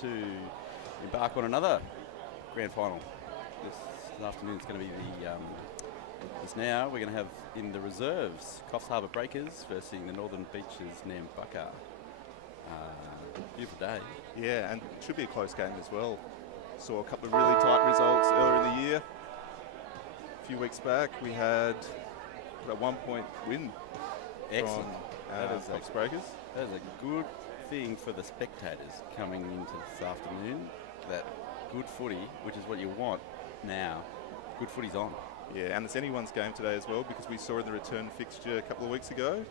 to embark on another grand final. This afternoon it's going to be now we're going to have in the reserves Coffs Harbour Breakers versus the Northern Beaches Nambucca. Beautiful day. Yeah, and it should be a close game as well. Saw a couple of really tight results earlier in the year. A few weeks back we had a 1-point win. Excellent. From Coffs Breakers. That is a good thing for the spectators coming into this afternoon. That good footy, which is what you want now. Good footy's on. Yeah, and it's anyone's game today as well, because we saw in the return fixture a couple of weeks ago,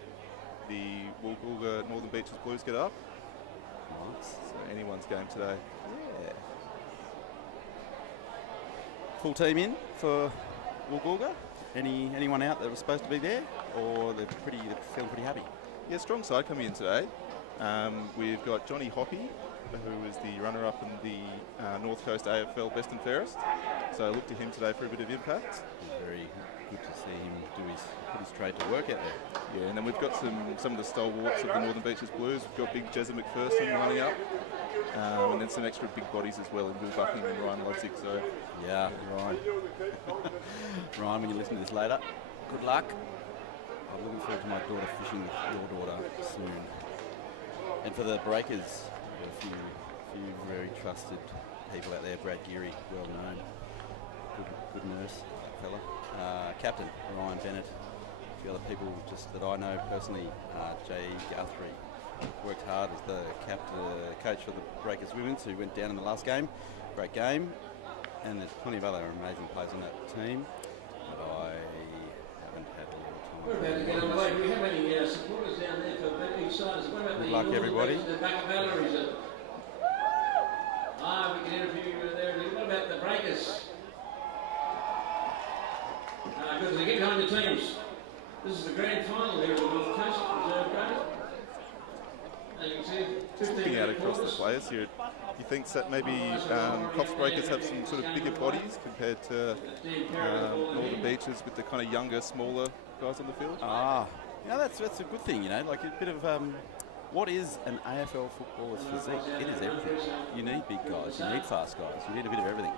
the Woolgoolga Northern Beaches Blues get up. Nice. So anyone's game today. Yeah. Full team in for Woolgoolga? Anyone out that was supposed to be there, or they're feeling pretty happy? Yeah, strong side coming in today. We've got Johnny Hoppy, who is the runner-up in the North Coast AFL Best and Fairest. So I look to him today for a bit of impact. Very good to see him put his trade to work out there. Yeah, and then we've got some of the stalwarts of the Northern Beaches Blues. We've got big Jezza McPherson running up, and then some extra big bodies as well in Will Bucking and Ryan Lodzic. So yeah, Ryan. Ryan, when you listen to this later, good luck. I'm looking forward to my daughter fishing with your daughter soon. And for the Breakers, a few very trusted people out there. Brad Geary, well known, good nurse, that fella. Captain Ryan Bennett, a few other people just that I know personally. Jay Guthrie worked hard as the coach for the Breakers Women's, who went down in the last game. Great game, and there's plenty of other amazing players on that team. But I haven't had a lot of time. We're about to get underway. Do we have any supporters down there for each side? What about good luck, everybody. The back of Valerie, we can interview you there. What about the Breakers? Good, they get behind the teams. This is the grand final here at the North Coast Reserve Grade. And you can see 15 looking out across the players here, you think that maybe Coffs Breakers have some sort of bigger bodies compared to Northern Beaches with the kind of younger, smaller guys on the field? That's a good thing, like a bit of what is an AFL footballer's physique? It is everything. You need big guys, you need fast guys, you need a bit of everything.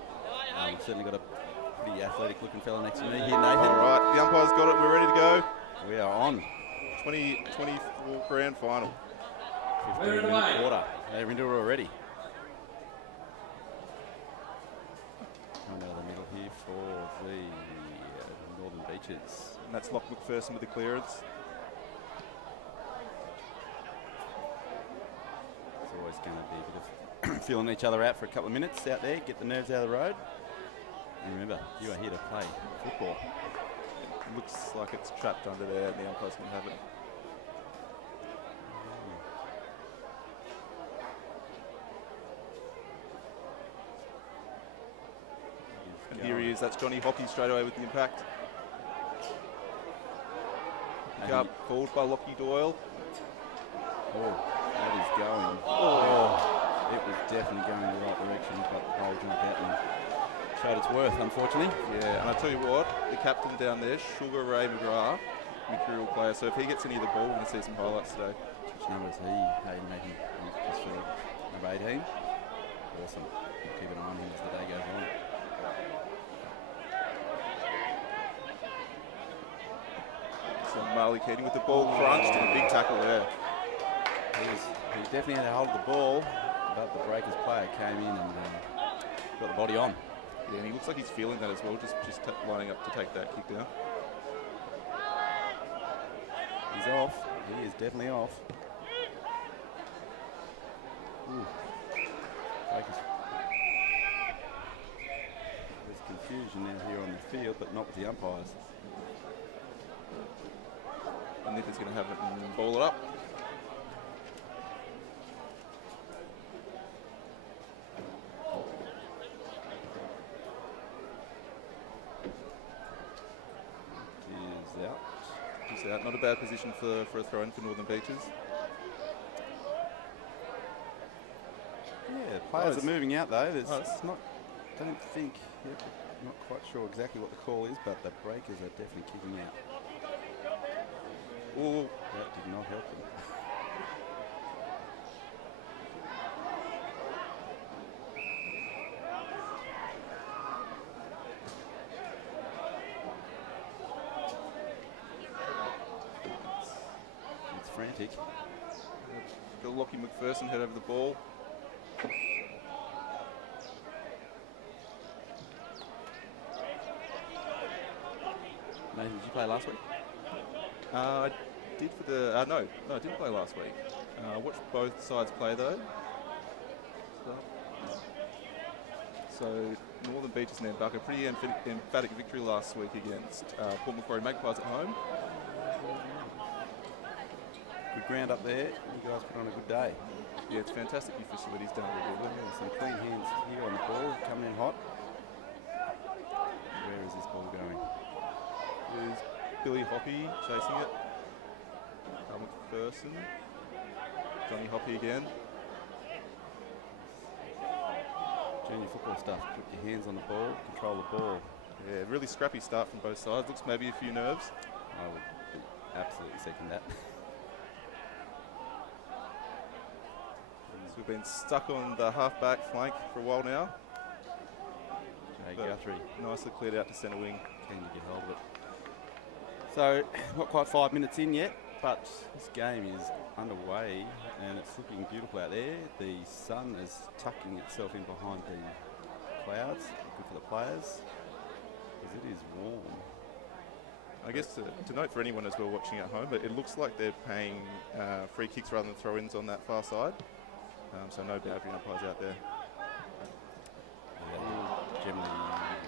We've certainly got a pretty athletic looking fella next to me here, Nathan. All right, the umpire's got it, we're ready to go. We are on. 2024 grand final. 15-minute quarter. They're into it already. Coming out of the middle here for the Northern Beaches. And that's Lock McPherson with the clearance. It's always going to be a bit of feeling each other out for a couple of minutes out there, get the nerves out of the road. And remember, you are here to play football. It looks like it's trapped under there and the umpire's going to have it. And here he is, that's Johnny Hockey straight away with the impact. Pick up, called by Lockie Doyle. Oh, that is going. It was definitely going in the right direction, but the ball jumped out and showed its worth, unfortunately. Yeah, and I tell you what, the captain down there, Sugar Ray McGrath, material player, so if he gets any of the ball, we're going to see some highlights today. Which number is he? Hayden Nathan, just for number 18. Awesome. We'll keep an eye on him as the day goes on. So Marley Keating with the ball crunched and a big tackle there. He definitely had a hold of the ball, but the Breakers player came in and got the body on. Yeah, and he looks like he's feeling that as well, just lining up to take that kick down. He's off. He is definitely off. Breakers. There's confusion now here on the field, but not with the umpires. And Nick is going to have it and ball it up. He's out. Not a bad position for a throw-in for Northern Beaches. Yeah, players are moving out though. Don't think, not quite sure exactly what the call is, but the Breakers are definitely kicking out. Oh, that did not help them. tick. Got Lockie McPherson head over the ball. Nathan, did you play last week? I did for the... no, I didn't play last week. I watched both sides play though. So Northern Beaches and Nambucca, pretty emphatic victory last week against Port Macquarie Magpies at home. Good ground up there. You guys put on a good day. Yeah, it's fantastic new facilities down there. Some clean hands here on the ball, coming in hot. Where is this ball going? There's Billy Hoppy chasing it. McPherson. Johnny Hoppy again. Junior football stuff. Put your hands on the ball, control the ball. Yeah, really scrappy start from both sides. Looks maybe a few nerves. I would absolutely second that. So we've been stuck on the half-back flank for a while now. Jay Guthrie. Nicely cleared out to centre wing. Keen to get hold of it. So, not quite 5 minutes in yet, but this game is underway and it's looking beautiful out there. The sun is tucking itself in behind the clouds, good for the players, because it is warm. I guess to note for anyone as well watching at home, but it looks like they're paying free kicks rather than throw-ins on that far side. So no boundary umpires out there. Yeah, generally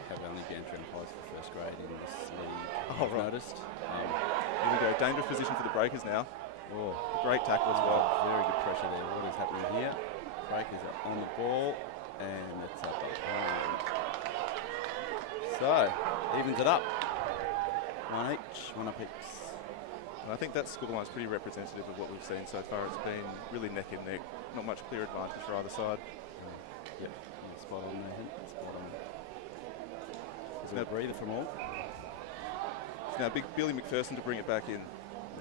have only boundary umpires for first grade in this league. Oh, right. Noticed. Here we go, dangerous position for the Breakers now. Oh, great tackle as well. Very good pressure there. What is happening here? Breakers are on the ball and it's up. So, evens it up. One each, one up each. And I think that scoreline is pretty representative of what we've seen so far. It's been really neck and neck. Not much clear advantage for either side. Yep, spot on there. Spot on. There's no breather from all. It's now big Billy McPherson to bring it back in.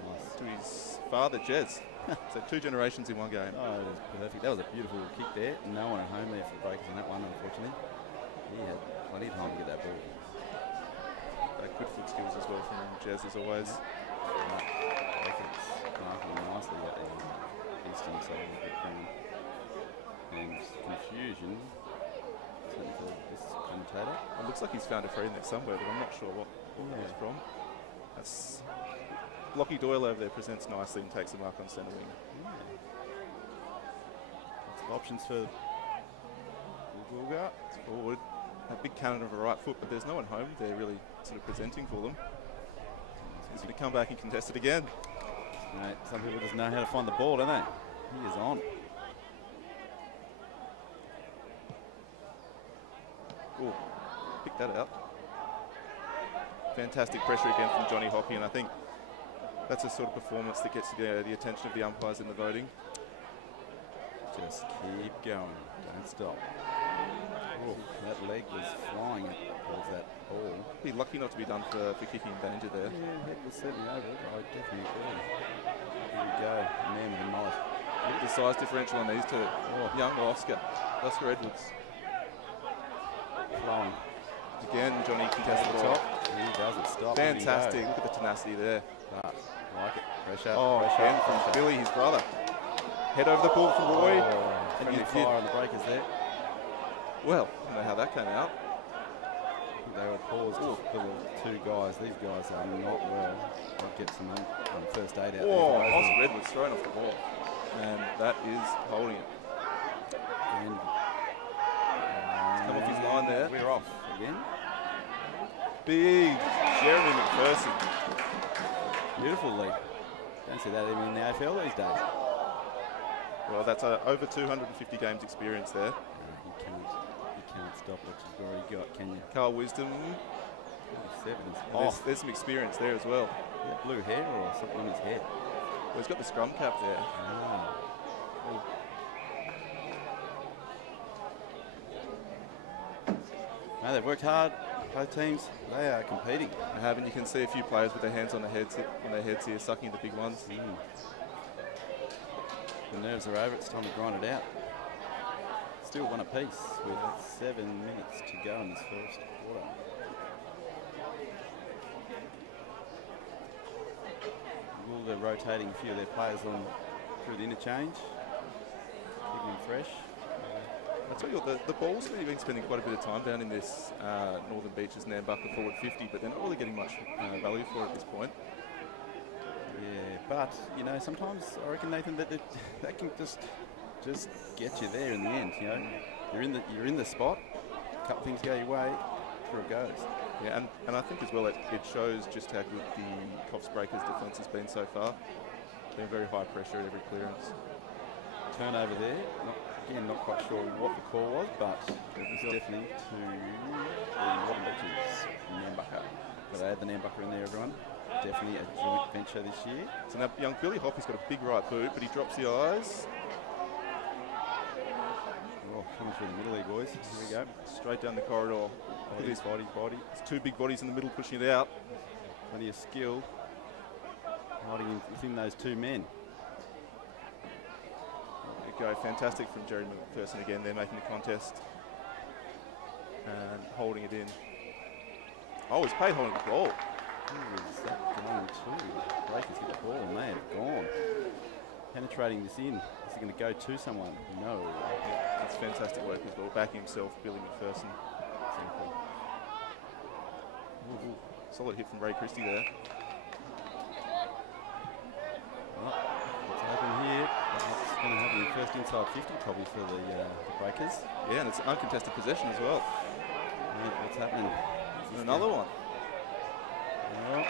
Nice. To his father, Jez. So 2 generations in one game. Oh, it was perfect. That was a beautiful kick there. No one at home there for the Breakers on that one, unfortunately. He had plenty of time to get that ball. Good foot skills as well from Jez as always. Breakers marking nicely at the eastern side of the ground. And confusion, certainly for this commentator. It looks like he's found a free in there somewhere, but I'm not sure what that was from. That's Lockie Doyle over there presents nicely and takes the mark on centre wing. Yeah. Lots of options for Gulga. It's forward. A big cannon of a right foot, but there's no one home. They're really sort of presenting for them. He's going to come back and contest it again. Mate, some people just know how to find the ball, don't they? He is on. Oh, pick that out. Fantastic pressure again from Johnny Hoppy, and I think that's a sort of performance that gets the attention of the umpires in the voting. Just keep going, don't stop. Oh, that leg was flying towards that ball. Be lucky not to be done for kicking in danger there. Yeah, head was certainly over it. I definitely agree. Here we go, man with a mullet. Look at the size differential on these two. Oh. Young Oscar Edwards. Flowing. Again, Johnny contests the top. He doesn't stop. Fantastic. Look at the tenacity there. Like it. Pressure. Oh, pressure, again from pressure. Billy, his brother. Head over the ball from Roy. And Friendly you fire fire on the Breakers there. Well, I don't know how that came out. They were paused for the 2 guys. These guys are not well. They'll get some first aid out Oh, there. Oscar Edwards thrown off the ball. And that is holding it. And Come off his line there. We're off again. Big Jeremy McPherson. Beautiful lead. Don't see that even in the AFL these days. Well, that's over 250 games experience there. You can't stop what you've already got, can you? Carl Wisdom. 27 is There's some experience there as well. blue hair or something on his head. Well, he's got the scrum cap there. Ah. No, they've worked hard. Both teams, they are competing. They have, and you can see a few players with their hands on their heads here, sucking the big ones. The nerves are over. It's time to grind it out. Still one apiece with 7 minutes to go in this first quarter. they're rotating a few of their players on through the interchange, keeping them fresh. I tell you what, the Balls have been spending quite a bit of time down in this Northern Beaches Nambucca forward 50, but they're not really getting much value for it at this point. Yeah, but you know, sometimes I reckon, Nathan, that that can just get you there in the end. You know, you're in the spot. A couple things go your way, through it goes. Yeah, and I think as well it shows just how good the Coffs Breakers defence has been so far. Been very high pressure at every clearance. Turnover there. Not quite sure what the call was, but it was definitely to the Northern Beaches Nambucca. But they had the Nambucca in there, everyone. Definitely a joint venture this year. So now young Billy Hoppy's got a big right boot, but he drops the eyes. Oh, coming through the middle here, boys. Here we go. Straight down the corridor. Body. It's two big bodies in the middle pushing it out. Plenty of skill hiding within those two men. Go fantastic from Jerry McPherson again. They're making the contest and holding it in. Oh, he's paid holding the ball. Who is that going to? Breakers get the ball and they have gone. Penetrating this in. Is he going to go to someone? No. It's fantastic work as well. Backing himself, Billy McPherson. Exactly. Ooh. Solid hit from Ray Christie there. Well, what's happening here? It's going to happen first inside 50 probably for the Breakers. Yeah, and it's an uncontested possession as well. Yeah, what's happening? And another one. Well,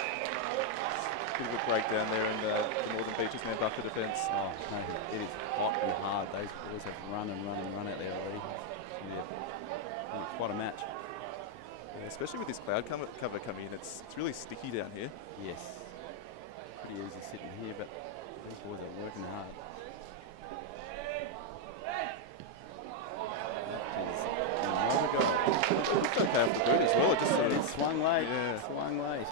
bit of a breakdown there in the Northern Beaches Nambucca defence. Oh, no, it is hot and hard. Those boys have run out there already. Yeah, quite a match. Yeah, especially with this cloud cover coming in, it's really sticky down here. Yes. Pretty easy sitting here, but these boys are working hard. It's okay off the boot as well. It just sort of swung late. Yeah. Swung late.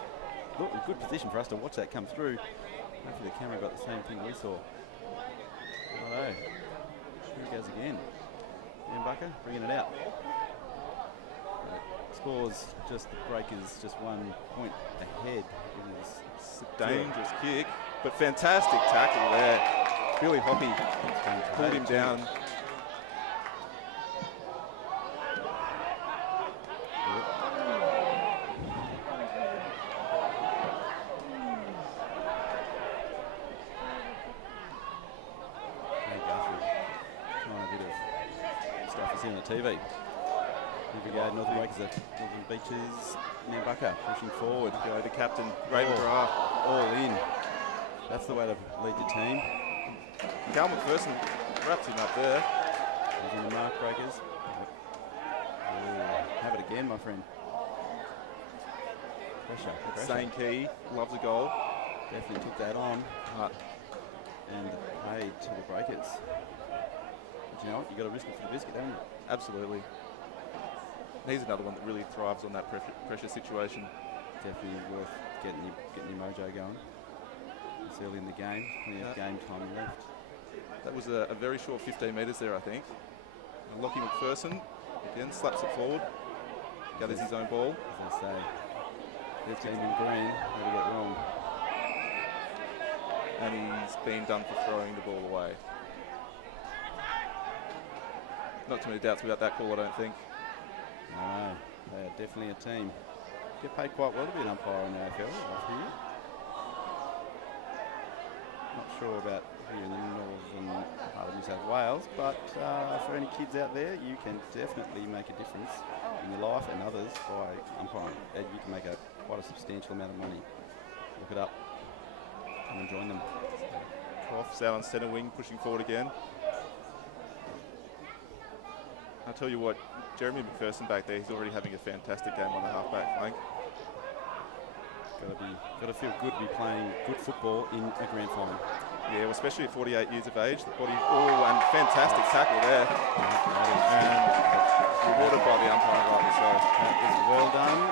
Look, a good position for us to watch that come through. Hopefully the camera got the same thing we saw. Righto. Here it goes again. Nambucca bringing it out. Scores just the Breakers just 1 point ahead. It is a dangerous kick, but fantastic tackle there. Billy Hoppy pulled him down. On the TV. Here we go, Northern Breakers, Northern Beaches, Nambucca pushing forward. Go to captain, Ray McGrath. All in. That's the way to lead your team. Cal McPherson wraps him up there. He's in the mark, Breakers. Have it again, my friend. Pressure. Zane Key loves a goal. Definitely took that on. And paid to the Breakers. But you know what? You've got to risk it for the biscuit, haven't you? Absolutely. He's another one that really thrives on that pressure situation. Definitely worth getting your mojo going. It's early in the game. Plenty of game time left. That was a very short 15 metres there, I think. And Lockie McPherson again slaps it forward. Gathers his own ball. As I say, there's team in green. How to get wrong. And he's been done for throwing the ball away. Not too many doubts about that call, I don't think. No, they are definitely a team. Get paid quite well to be an umpire in the AFL, I hear. Not sure about here in the northern part of New South Wales, but for any kids out there, you can definitely make a difference in your life and others by umpiring. And you can make quite a substantial amount of money. Look it up. Come and join them. Coffs out on centre wing, pushing forward again. I'll tell you what, Jeremy McPherson back there, he's already having a fantastic game on the half-back flank. Got to feel good to be playing good football in a grand final. Yeah, well, especially at 48 years of age. The body, and fantastic tackle there. And rewarded by the umpire, rightly so. That was well done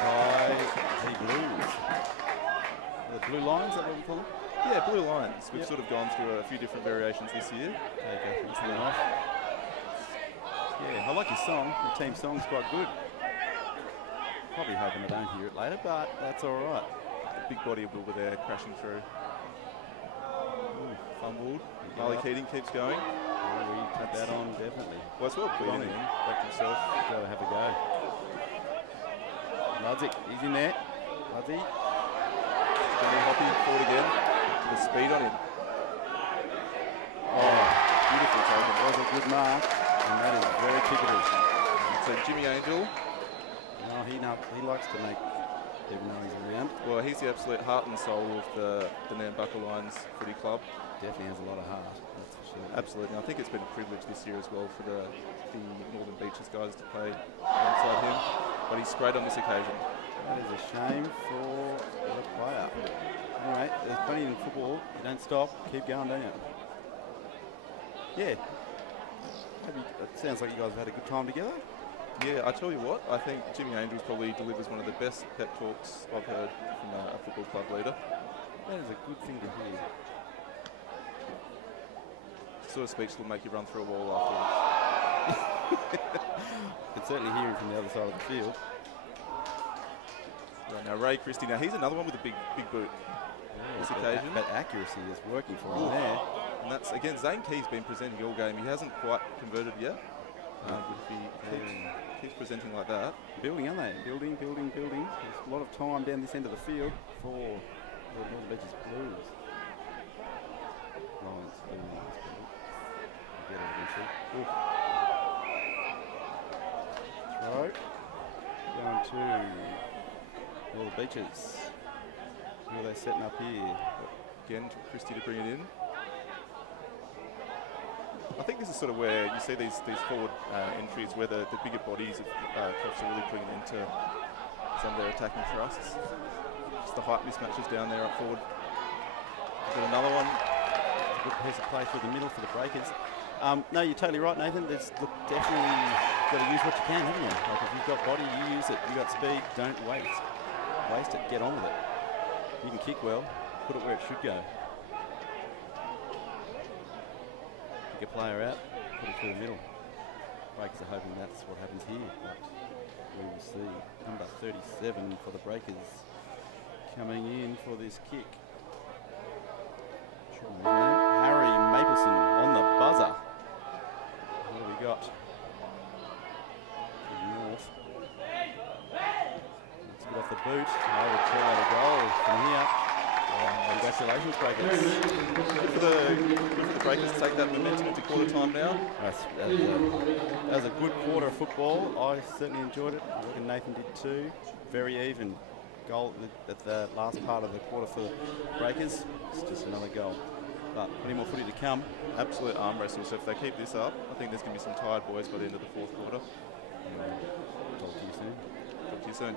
by the Blues. The Blue Lions, is that what we call them? Yeah, Blue Lions. We've sort of gone through a few different variations this year. Yeah, I like your song. Your team song's quite good. Probably hoping I don't hear it later, but that's all right. The big body of Wilbur there crashing through. on board. Marley Keating keeps going. We took that on, definitely. Well, it's well put on him. Back himself. Go have a go. Ludzik, he's in there. Ludzik. Johnny Hoppy forward again. The speed on him. Oh, Beautiful taken. that was a good mark, and that is very kickable. So Jimmy Angel, No, he likes to make people know he's around. well, he's the absolute heart and soul of the Nambucca Lions Footy Club. Definitely has a lot of heart, that's for sure. Absolutely. I think it's been a privilege this year as well for the Northern Beaches guys to play alongside him. But he's great on this occasion. That is a shame for the player. Anyway, there's plenty in football. You don't stop, keep going, don't you? Yeah. It sounds like you guys have had a good time together. Yeah, I tell you what, I think Jimmy Angels probably delivers one of the best pep talks I've heard from a football club leader. That is a good thing to hear. Sort of speech will make you run through a wall afterwards. You can certainly hear him from the other side of the field. Right, now Ray Christie, now he's another one with a big boot. This occasion. That accuracy is working for him there. And that's, again, Zane Key's been presenting all game. He hasn't quite converted yet. But if he keeps presenting like that. Building, aren't they? Building. There's a lot of time down this end of the field for the Northern Beaches Blues. Lions Blues. Get it eventually. Throw. Going to Northern Beaches. Who are they setting up here? Again, Christie to bring it in. I think this is sort of where you see these forward entries where the bigger bodies of Coffs are really bringing into some of their attacking thrusts. Just the height mismatches down there up forward. Got another one. Good piece of play through the middle for the breakers. No, you're totally right, Nathan. There's definitely got to use what you can, haven't you? Like if you've got body, you use it. You've got speed, don't waste. Waste it, get on with it. You can kick well, put it where it should go. Pick a player out, put it through the middle. Breakers are hoping that's what happens here, but we will see. Number 37 for the Breakers coming in for this kick. Harry Mapleson on the buzzer. What have we got? To the north. Let's get off the boot. I would call that a goal from here. Congratulations, Breakers. Good for the Breakers to take that momentum into quarter time now. That was a good quarter of football. I certainly enjoyed it. I reckon Nathan did too. Very even goal at the last part of the quarter for the Breakers. It's just another goal. But plenty more footy to come. Absolute arm wrestle. So if they keep this up, I think there's going to be some tired boys by the end of the fourth quarter. Talk to you soon. Talk to you soon.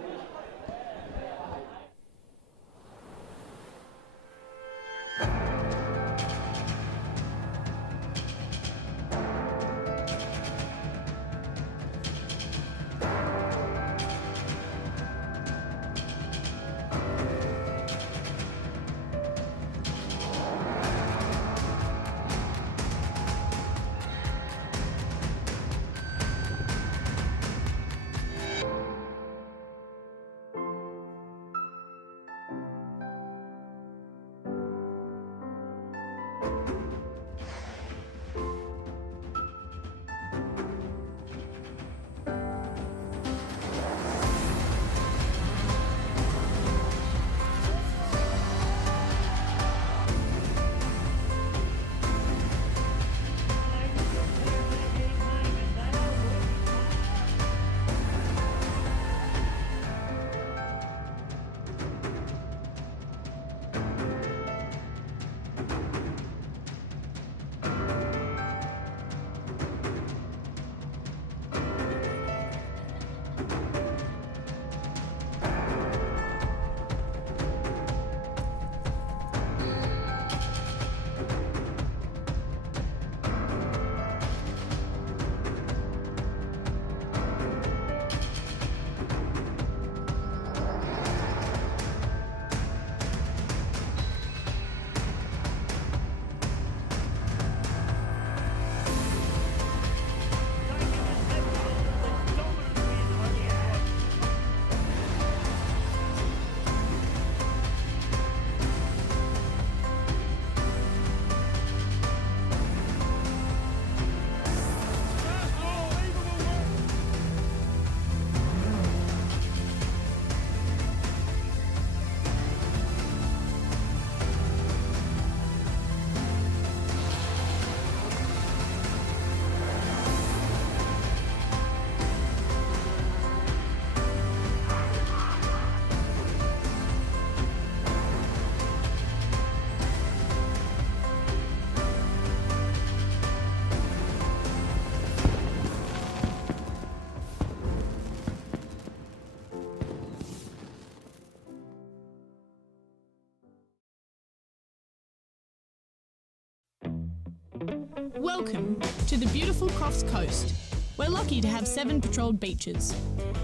Welcome to the beautiful Coffs Coast. We're lucky to have 7 patrolled beaches,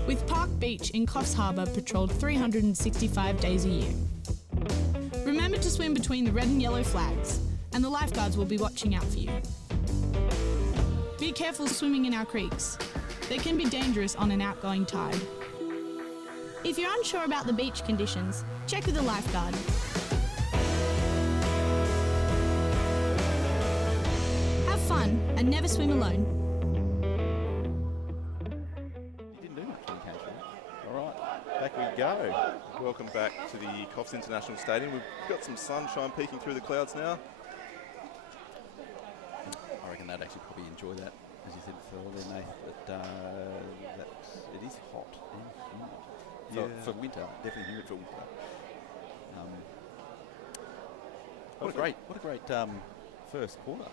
with Park Beach in Coffs Harbour patrolled 365 days a year. Remember to swim between the red and yellow flags, and the lifeguards will be watching out for you. Be careful swimming in our creeks. They can be dangerous on an outgoing tide. If you're unsure about the beach conditions, check with a lifeguard. Have fun and never swim alone. You didn't do much on occasion. All right, back we go. Welcome back to the Coffs International Stadium. We've got some sunshine peeking through the clouds now. I reckon they'd actually probably enjoy that, as you said before, Nath, that it is hot and humid. For winter, definitely humid for winter. What a great first quarter.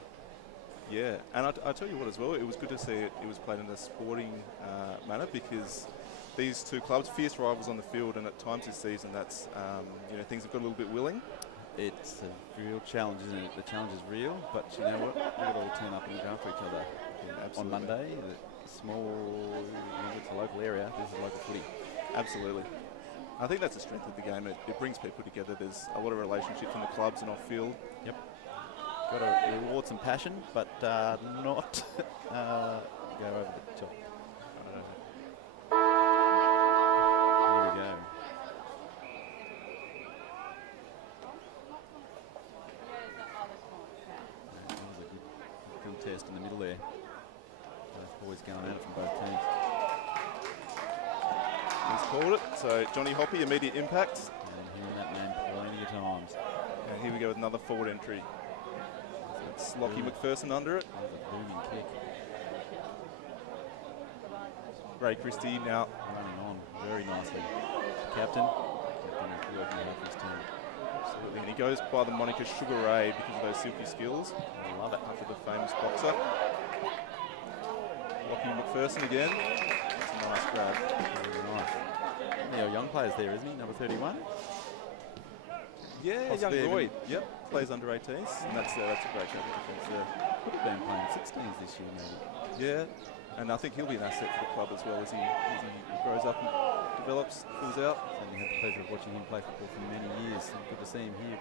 Yeah, and I tell you what as well, it was good to see it was played in a sporting manner, because these two clubs, fierce rivals on the field, and at times this season that's, things have got a little bit willing. It's a real challenge, isn't it? The challenge is real, but you know what? We've got to all turn up and look after each other. On Monday, it's a local area, this is local footy. Absolutely. I think that's the strength of the game. It brings people together. There's a lot of relationships in the clubs and off field. Yep. Got to reward some passion, but not go over the top. Here we go. That was a good contest in the middle there. Both boys going at it from both teams. He's called it. So Johnny Hoppy, immediate impact. And hearing that name plenty of times. And here we go with another forward entry. It's Lockie McPherson under it. That was a booming kick. Ray Christie now running on very nicely. Captain working hard for his team. Absolutely. And he goes by the moniker Sugar Ray because of those silky skills. I love it. After the famous boxer. Lockie McPherson again. That's a nice grab. Very nice. Yeah, young players there, isn't he? Number 31. Yeah, Possibly young Roy. Yep, plays under 18s, and that's a great cover defence there. Could have been playing 16s this year, maybe. Yeah, and I think he'll be an asset for the club as well as he grows up and develops, fills out. Certainly had the pleasure of watching him play football for many years. And good to see him here.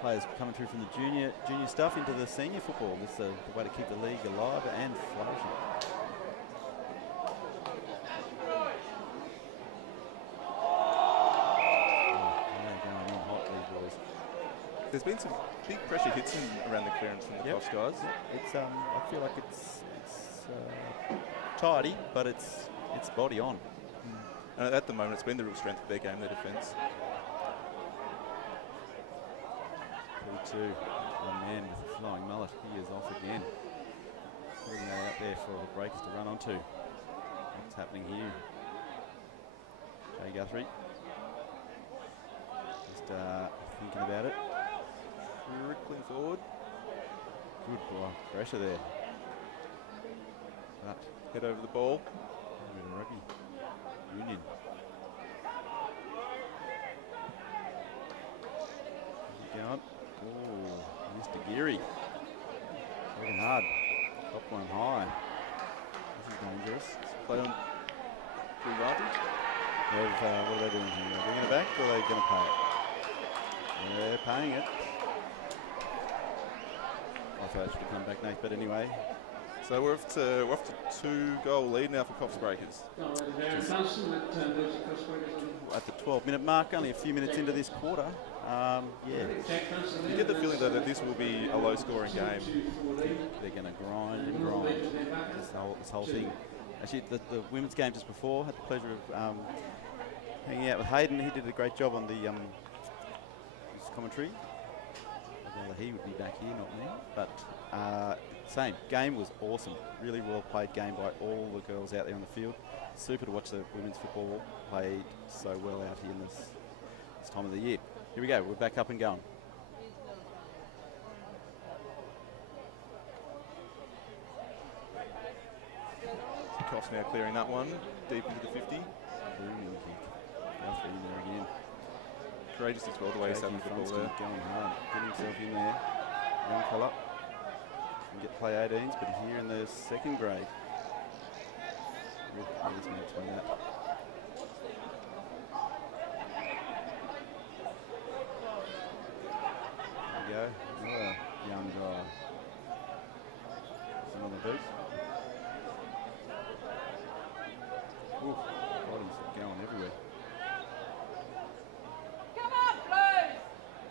Players coming through from the junior stuff into the senior football. This is the way to keep the league alive and flourishing. There's been some big pressure hits around the clearance from the Coffs guys. It's I feel like it's tidy, but it's body on. And at the moment, it's been the real strength of their game, their defence. 3-2. One man with a flowing mullet. He is off again. Bringing that out there for the breakers to run onto. What's happening here? Jay Guthrie. Just thinking about it. Trickling forward. Good pressure there. But head over the ball. Rugby Union. Going. Oh, Mr. Geary. Working hard. Top one high. This is dangerous. Play on full advantage. What are they doing here? Are they bringing it back or are they going to pay it? They're paying it. I thought it should have come back, Nate, but anyway. So we're off to 2-goal lead now for Coffs Breakers. At the 12-minute mark, only a few minutes into this quarter. You get the feeling though that this will be a low-scoring game. They're going to grind and grind this whole thing. Actually, the women's game just before, had the pleasure of hanging out with Hayden. He did a great job on the his commentary. Well, he would be back here, not me. But same game was awesome. Really well played game by all the girls out there on the field. Super to watch the women's football played so well out here in this time of the year. Here we go. We're back up and going. Coffs now clearing that one deep into the 50. Booming kick. Guthrie in there again. Courageous as well, the way he's having the ball there. Going hard, getting himself in there. Young fella. can get play 18s, but here in the second grade. There's no between that. There we go. Another young guy. Some on the boot. Ooh, bodies are going everywhere. Come on, Blues!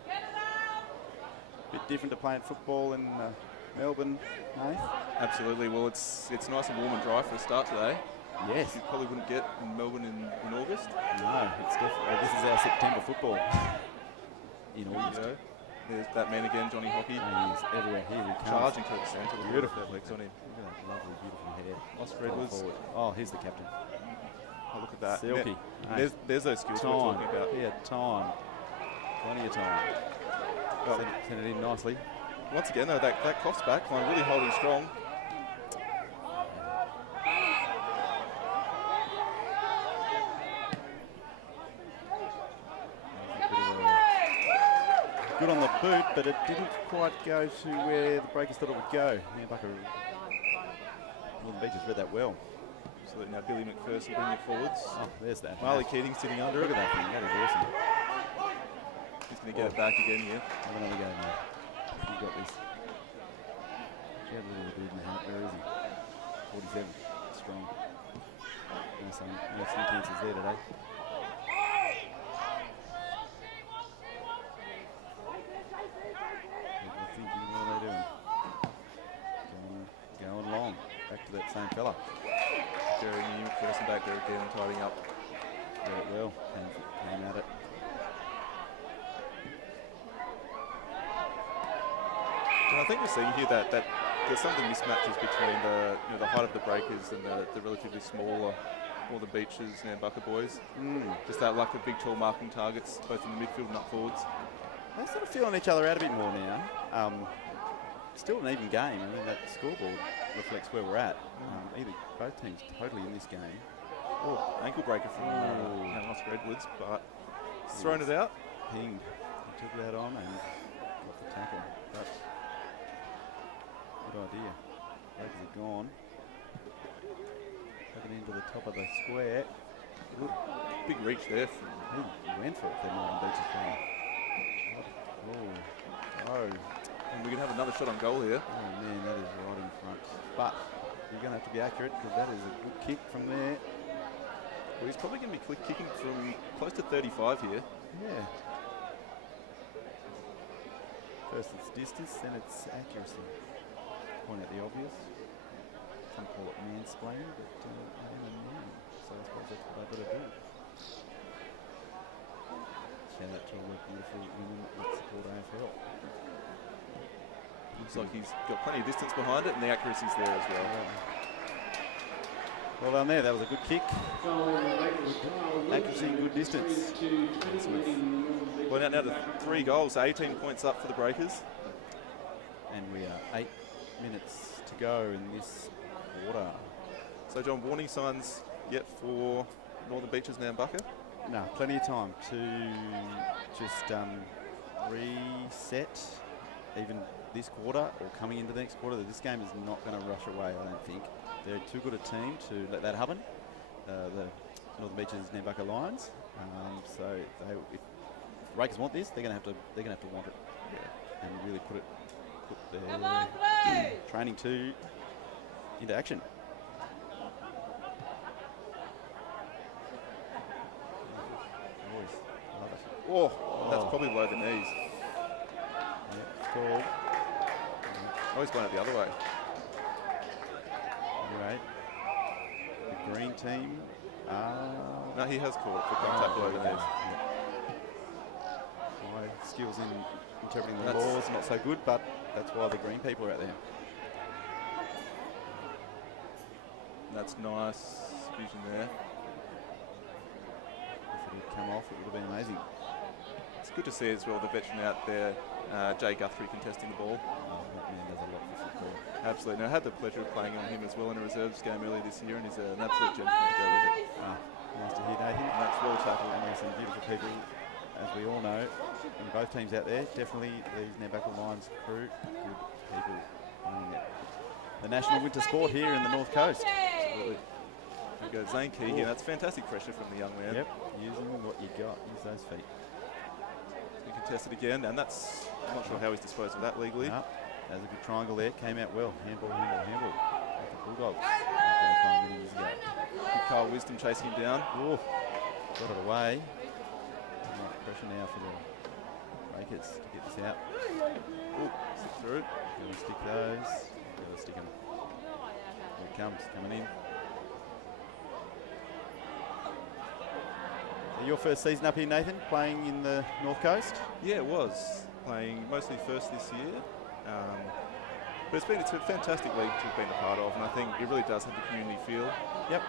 Get it out! Bit different to playing football in Melbourne, Nath. Absolutely. Well, it's nice and warm and dry for a start today. Yes. You probably wouldn't get in Melbourne in August. No, it's definitely. This is our September football. In August. You know, there's that man again, Johnny Hockey. And he's everywhere. Here he comes. Charging to the centre. Beautiful. Legs on him. Look at that lovely, beautiful hair. Lost Redwoods. Forward. Oh, here's the captain. Oh, look at that. Silky. There's those skills we're talking about. Yeah, time. Plenty of time. Oh. Send it in nicely. Once again, though, that Coffs back line really holding strong. Good on the boot, but it didn't quite go to where the Breakers thought it would go. Nambucca, Northern Beaches read that well. So now Billy McPherson bringing it forwards. Oh, there's that. Marley Keating sitting under Look it. at that thing. That is awesome. He's going to get it back again here. Have another go, mate. You got this. You have a little dude in the hat. Where is he? 47. Strong. No sneak answers there today. People are thinking, what are they doing? Going long. Back to that same fella. Jerry McPherson back there again, tidying up. Did it well. Came at it. And I think we're seeing here that there's some of the mismatches between the height of the Breakers and the relatively smaller Northern Beaches Nambucca boys. Just that lack of big, tall marking targets, both in the midfield and up forwards. They're sort of feeling each other out a bit more now. Still an even game. I mean, that scoreboard reflects where we're at. Both teams totally in this game. Oh, ankle breaker from Oscar Redwoods, but he's thrown it out. Pinged. He took that on and got the tackle. But good idea. Breakers are gone. Taken into the top of the square. Good. Big reach there. He went for it there, Northern Beaches player. Oh. And we can have another shot on goal here. Oh man, that is right in front. But you're going to have to be accurate because that is a good kick from there. Well, he's probably going to be kicking from close to 35 here. Yeah. First it's distance, then it's accuracy. Point out the obvious. Some call it mansplaining, but I am a man, so I suppose that's what I've got to do. Shout out to all the beautiful women that support AFL. Looks like he's got plenty of distance behind it, and the accuracy's there as well. Well done there, that was a good kick. Accuracy and good distance. Well, now to 3 goals, 18 points up for the Breakers. And we are 8 minutes to go in this quarter. So, John, warning signs yet for Northern Beaches Nambucca? No, plenty of time to just reset even this quarter or coming into the next quarter. This game is not going to rush away, I don't think. They're too good a team to let that happen. The Northern Beaches Nambucca Lions. So if Breakers want this, they're going to have to want it and really put their training into action. Oh, that's probably below the knees. Yep, called. Oh, he's going it the other way. Anyway, the green team. No, he has called it for contact below the knees. My skills in interpreting the laws not so good, but that's why the green people are out there. That's nice vision there. If it had come off, it would have been amazing. It's good to see as well the veteran out there, Jay Guthrie, contesting the ball. Oh, that man does a lot for football. Absolutely. Now, I had the pleasure of playing on him as well in a reserves game earlier this year, and he's an absolute gentleman to go with it. Nice to hear, Nathan. And that's well tackled. And there's some beautiful people, as we all know, in both teams out there. Definitely these Nambucca Lions crew, good people playing it. the national winter sport here in the North Coast. Absolutely. There goes Zane Keegan. That's fantastic pressure from the young man. Yep, using what you got. Use those feet. He contested again, and that's, I'm not sure how he's disposed of that legally. No, there's a good triangle there. Came out well. Handball, handball, handball. Like the Bulldogs. 5 minutes ago. Good Carl Wisdom chasing him down. Oh, got it away. Pressure now for the Breakers to get this out. Oh, stick through. Gotta stick those. Gotta stick them. Here it comes, coming in. So your first season up here, Nathan, playing in the North Coast? Yeah, it was. Playing mostly first this year. But it's a fantastic league to have been a part of, and I think it really does have the community feel. Yep.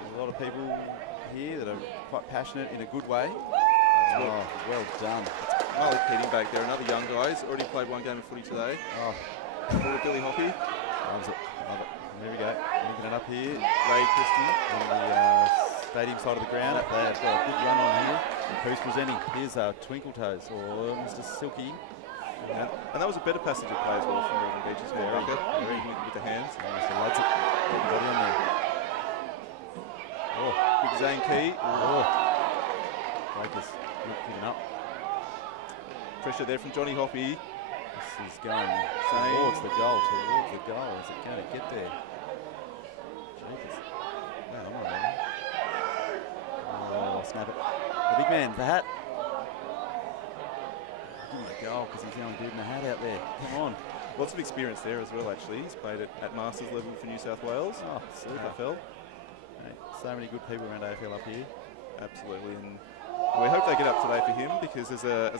There's a lot of people here that are quite passionate in a good way. Oh, well done. Marley Keating back there, another young guy. He's already played one game of footy today. Oh, Billy Hoppy. loves it, love it. There we go, linking it up here. Ray Christie. On the stadium side of the ground. They have got a good run on here. And who's presenting? Here's Twinkle Toes, or Mr. Silky. And that was a better passage of play as well from Northern Beaches. Very with the hands. Mr. Loves it. Everybody on there. Oh, big Zane Key. Oh. Breakers picking up. Pressure there from Johnny Hoppy. This is going towards the goal, towards the goal. Is it going to get there? Jesus. No, I'm not ready. Oh, snap it. The big man, the hat. Give him a goal because he's the only dude in the hat out there. Come on. Lots of experience there as well, actually. He's played at Masters level for New South Wales. Oh, AFL. So many good people around AFL up here. Absolutely. And we hope they get up today for him, because as a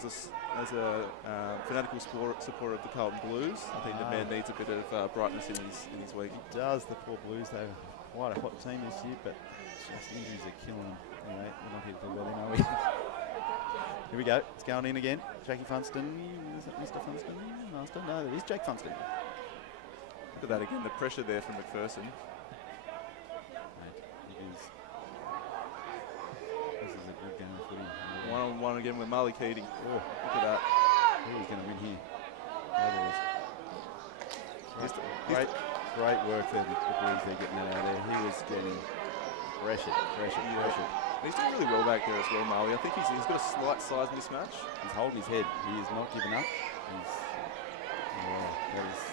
fanatical supporter of the Carlton Blues, I think the man needs a bit of brightness in his week. He does. The poor Blues, they're quite a hot team this year, but just injuries are killing them. Anyway, we're not here to talk about him, are we? Here we go. It's going in again. Jackie Funston. Is it Mr. Funston? Master? No, it is Jake Funston. Look at that again. The pressure there from McPherson. This is a good game of footy. 1-on-1 again with Marley Keating. Oh, look at that. Who's going to win here? Great work for the Blues there getting that out there. He was getting pressured. He's doing really well back there as well, Marley. I think he's got a slight size mismatch. He's holding his head. He is not giving up.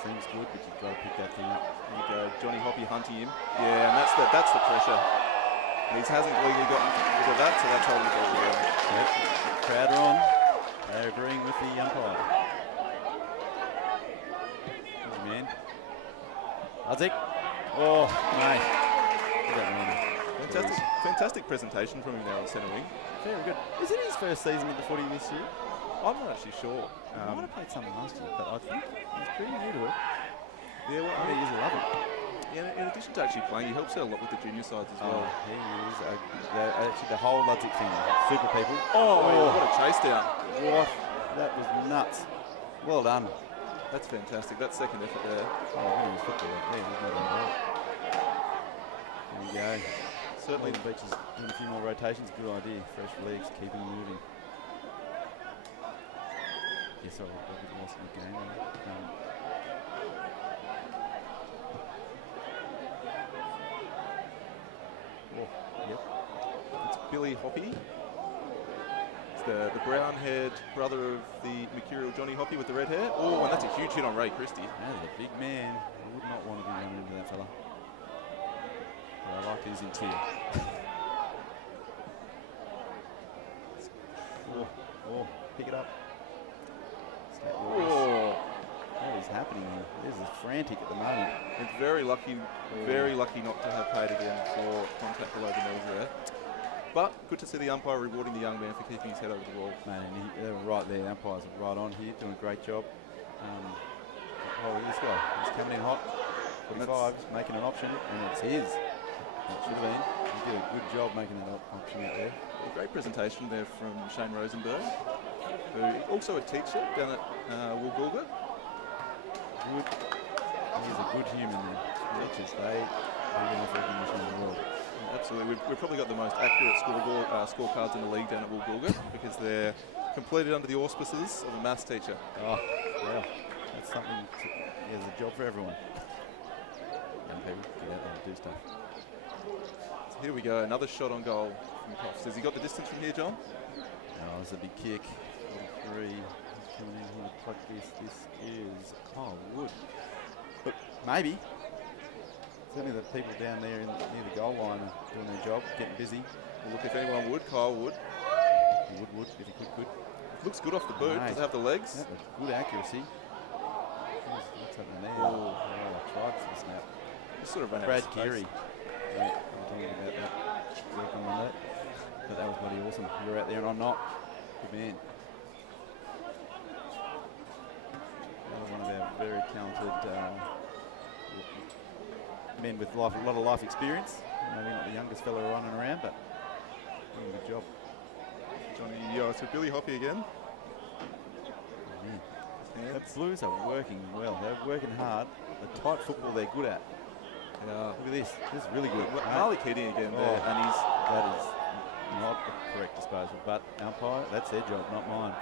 Seems good, but you've got to pick that thing up. There you go. Johnny Hoppy hunting him. Yeah, and that's the pressure. And he hasn't legally gotten rid of that, so that's holding the ball well. Yep. Crowd are on. They're agreeing with the umpire. Here's the man. Isaac. Oh, mate. Look at that man. Fantastic presentation from him now on centre wing. Very good. Is it his first season with the footy this year? I'm not actually sure. He might have played something last year, but I think he's pretty new to it. Yeah, well, he is a lover. Yeah, in addition to actually playing, he helps out a lot with the junior sides as well. He is. Actually, the whole Ludzik thing, super people. Oh, what a chase down. What? That was nuts. Well done. That's fantastic. That second effort there. Oh, he was football. Yeah, he's not that bad. There we go. Certainly the Beach is doing a few more rotations. Good idea. Fresh legs, keeping moving. Yeah, sorry, a bit lost in the game. Yep. It's Billy Hoppy. It's the brown-haired brother of the mercurial Johnny Hoppy with the red hair. Oh, and that's a huge hit on Ray Christie. That is a big man. I would not want to be running into that fella. But I like his interior. Pick it up. Oh. What is happening here? This is frantic at the moment. It's very lucky not to have paid again for contact below the nose there. But good to see the umpire rewarding the young man for keeping his head over the wall. Man, they were right there. The umpires are right on here, doing a great job. This guy, he's coming in hot. 45, making an option, and it's his. It should have been. He did a good job making that option out there. A great presentation there from Shane Rosenberg, who is also a teacher down at Woolgoolga. Good. He's a good human there. Teachers, they give enough recognition in the world. Absolutely. We've probably got the most accurate scorecards in the league down at Woolgoolga, because they're completed under the auspices of a maths teacher. Oh, well, that's something. There's a job for everyone. people get out there and do stuff. So here we go, another shot on goal from Coffs. Has he got the distance from here, John? Oh, it's a big kick. 43. Coming in here to plug this. This is Wood. But maybe. Certainly the people down there near the goal line are doing their job, getting busy. Well, look, if anyone would, Kyle Wood. He would, if he could. Looks good off the boot. Mate. Does it have the legs? That was good accuracy. What's happening there? Oh. Tried for the snap. Just sort of ran Brad out of space. Geary. Yeah, I'm talking about that. Working on that. But that was bloody awesome. You're out there and I'm not. Good man. Another one of our very talented men with a lot of life experience. Maybe not the youngest fella running around, but doing a good job. Johnny, so Billy Hoppy again. Yeah. The Blues are working well. They're working hard. The tight football they're good at. Yeah. Look at this. This is really good. Marley Keating again there, and that is not the correct disposal. But umpire, that's their job, not mine.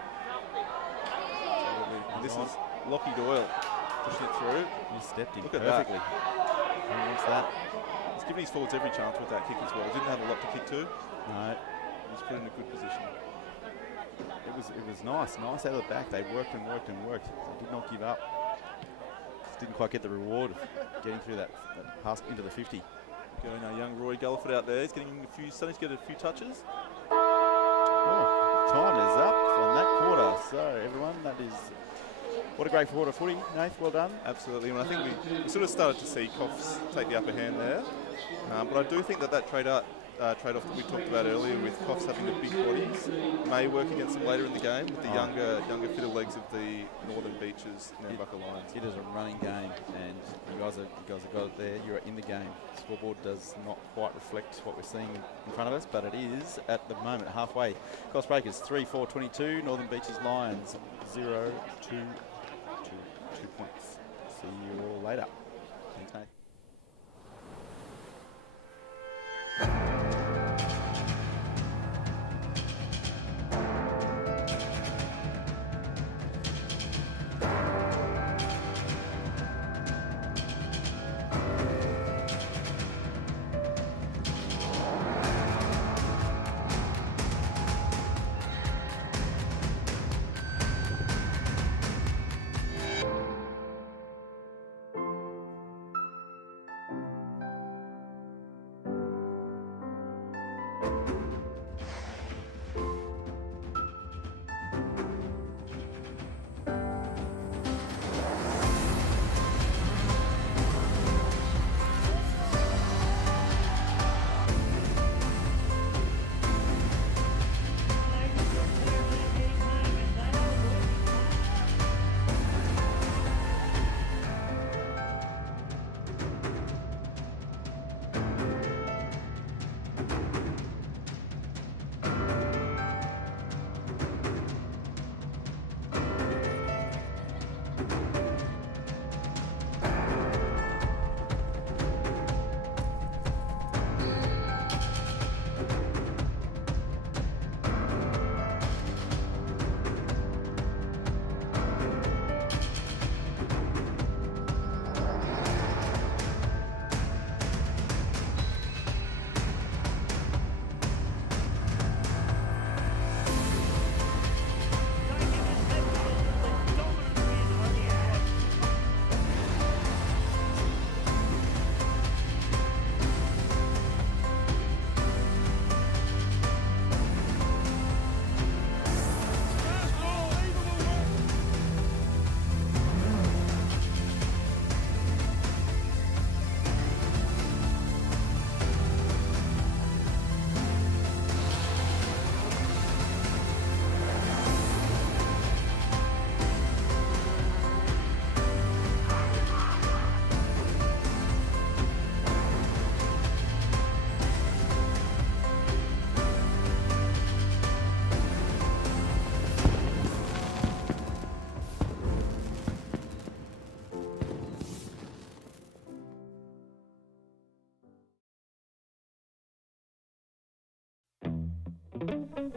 And this is Lockie Doyle pushing it through. He stepped in Look at perfectly. that. Who wants that? He's giving his forwards every chance with that kick as well. Didn't have a lot to kick to. No. He's put in a good position. It was nice out of the back. They worked and worked and worked. They did not give up. Just didn't quite get the reward of getting through that pass into the 50. Going now, young Roy Galliford out there. He's getting starting to get a few touches. Oh, time is up on that quarter. So everyone, that is what a great quarter of footy. Nath, well done. Absolutely. And I think we sort of started to see Coffs take the upper hand there. But I do think that trade-off that we talked about earlier with Coffs having the big bodies may work against them later in the game with the younger fitter legs of the Northern Beaches Nambucca Lions. It is a running game, and you guys have got it there. You're in the game. The scoreboard does not quite reflect what we're seeing in front of us, but it is at the moment halfway. Coffs Breakers 3-4-22. Northern Beaches Lions 0-2. 2 points. See you all later. Thanks, mate.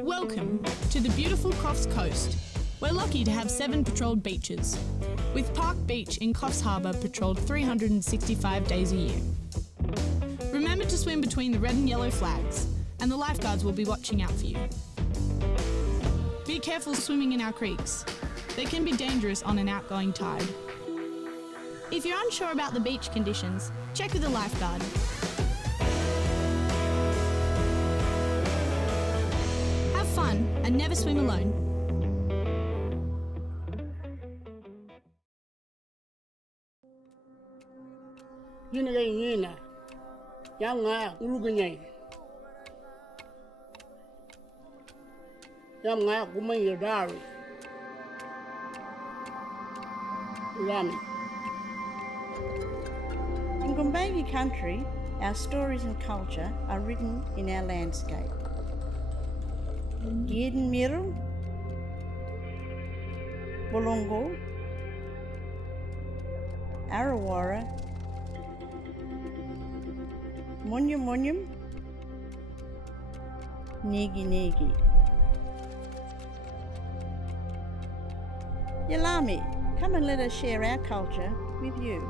Welcome to the beautiful Coffs Coast, We're lucky to have 7 patrolled beaches, with Park Beach in Coffs Harbour patrolled 365 days a year. Remember to swim between the red and yellow flags, and the lifeguards will be watching out for you. Be careful swimming in our creeks. They can be dangerous on an outgoing tide. If you're unsure about the beach conditions, check with a lifeguard. Have fun and never swim alone. Yina, Yanga, Uruguay. Yanga, woman, your diary. Rami. In Gumbavi country, our stories and culture are written in our landscape. Giden Miru, Bolongo, Arawara, Munyum Munyum, Negi Negi. Yalami, come and let us share our culture with you.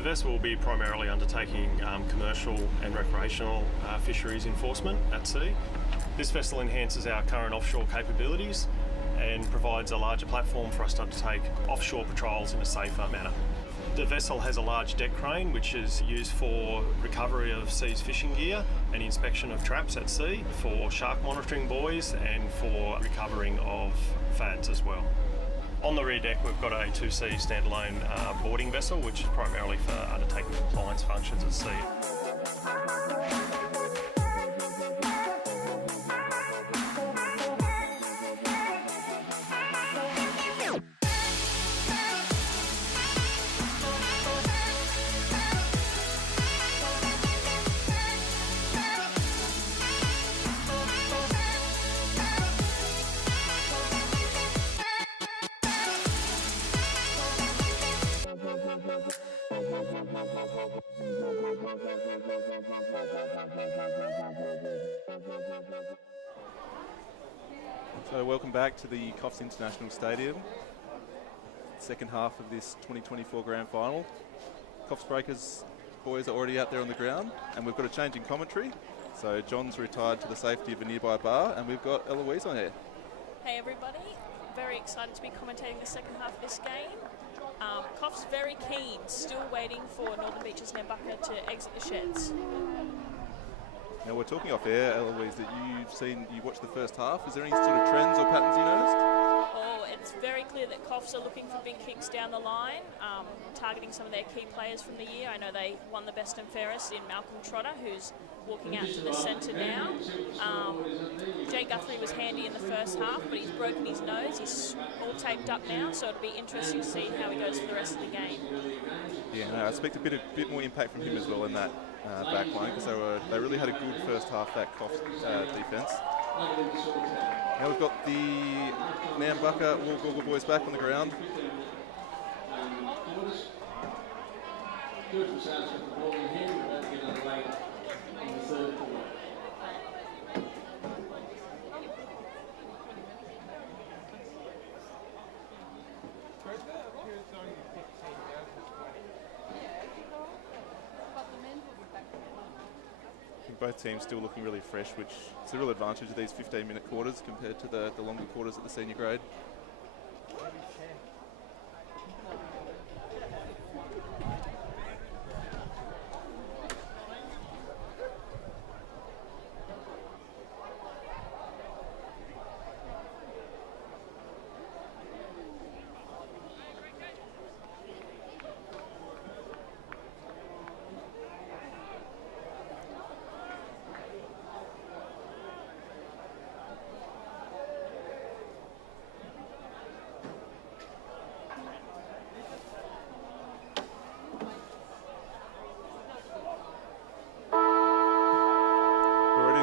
The vessel will be primarily undertaking commercial and recreational fisheries enforcement at sea. This vessel enhances our current offshore capabilities and provides a larger platform for us to undertake offshore patrols in a safer manner. The vessel has a large deck crane which is used for recovery of seized fishing gear and inspection of traps at sea, for shark monitoring buoys and for recovering of fads as well. On the rear deck we've got a 2C standalone boarding vessel which is primarily for undertaking compliance functions at sea. So welcome back to the Coffs International Stadium. Second half of this 2024 Grand Final. Coffs Breakers boys are already out there on the ground, and we've got a change in commentary. So John's retired to the safety of a nearby bar, and we've got Eloise on here. Hey everybody, very excited to be commentating the second half of this game. Coffs very keen, still waiting for Northern Beaches Nambucca to exit the sheds. Now we're talking off air, Eloise, that you watched the first half. Is there any sort of trends or patterns you noticed? Oh, it's very clear that Coffs are looking for big kicks down the line, targeting some of their key players from the year. I know they won the best and fairest in Malcolm Trotter, who's walking out to the centre now. Jay Guthrie was handy in the first half, but he's broken his nose. He's all taped up now, so it'll be interesting to see how he goes for the rest of the game. Yeah, no, I expect a bit more impact from him as well in that back line, because they really had a good first half, that Coffs defence. Now we've got the Nambucca Woolgoolga boys back on the ground. Good for South with the ball in hand, we're about to get underway in the third quarter. I think both teams still looking really fresh, which is a real advantage of these 15-minute quarters compared to the longer quarters at the senior grade.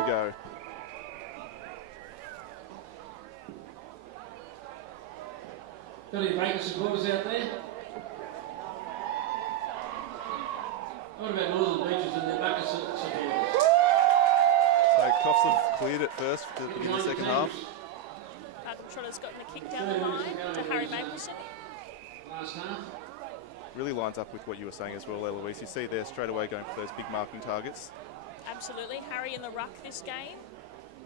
Go. Got any Breakers supporters out there? What about Northern Beaches and their Nambucca supporters? So Coffs have cleared it first to begin the second half. Malcolm Trotter's gotten the kick down the line to Harry Mapleson. Last half. Really lines up with what you were saying as well, Eloise. You see there straight away going for those big marking targets. Absolutely. Harry in the ruck this game.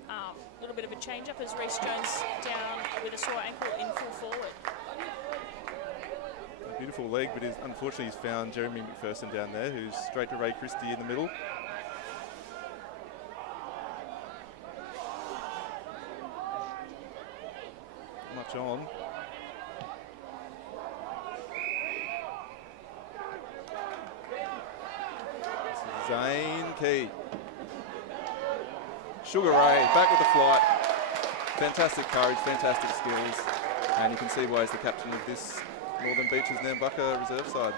A little bit of a change-up as Reece Jones down with a sore ankle in full forward. A beautiful leg, but unfortunately he's found Jeremy McPherson down there, who's straight to Ray Christie in the middle. Much on. Zane Key. Sugar Ray back with the flight. Fantastic courage, fantastic skills. And you can see why he's the captain of this Northern Beaches Nambucca reserve side.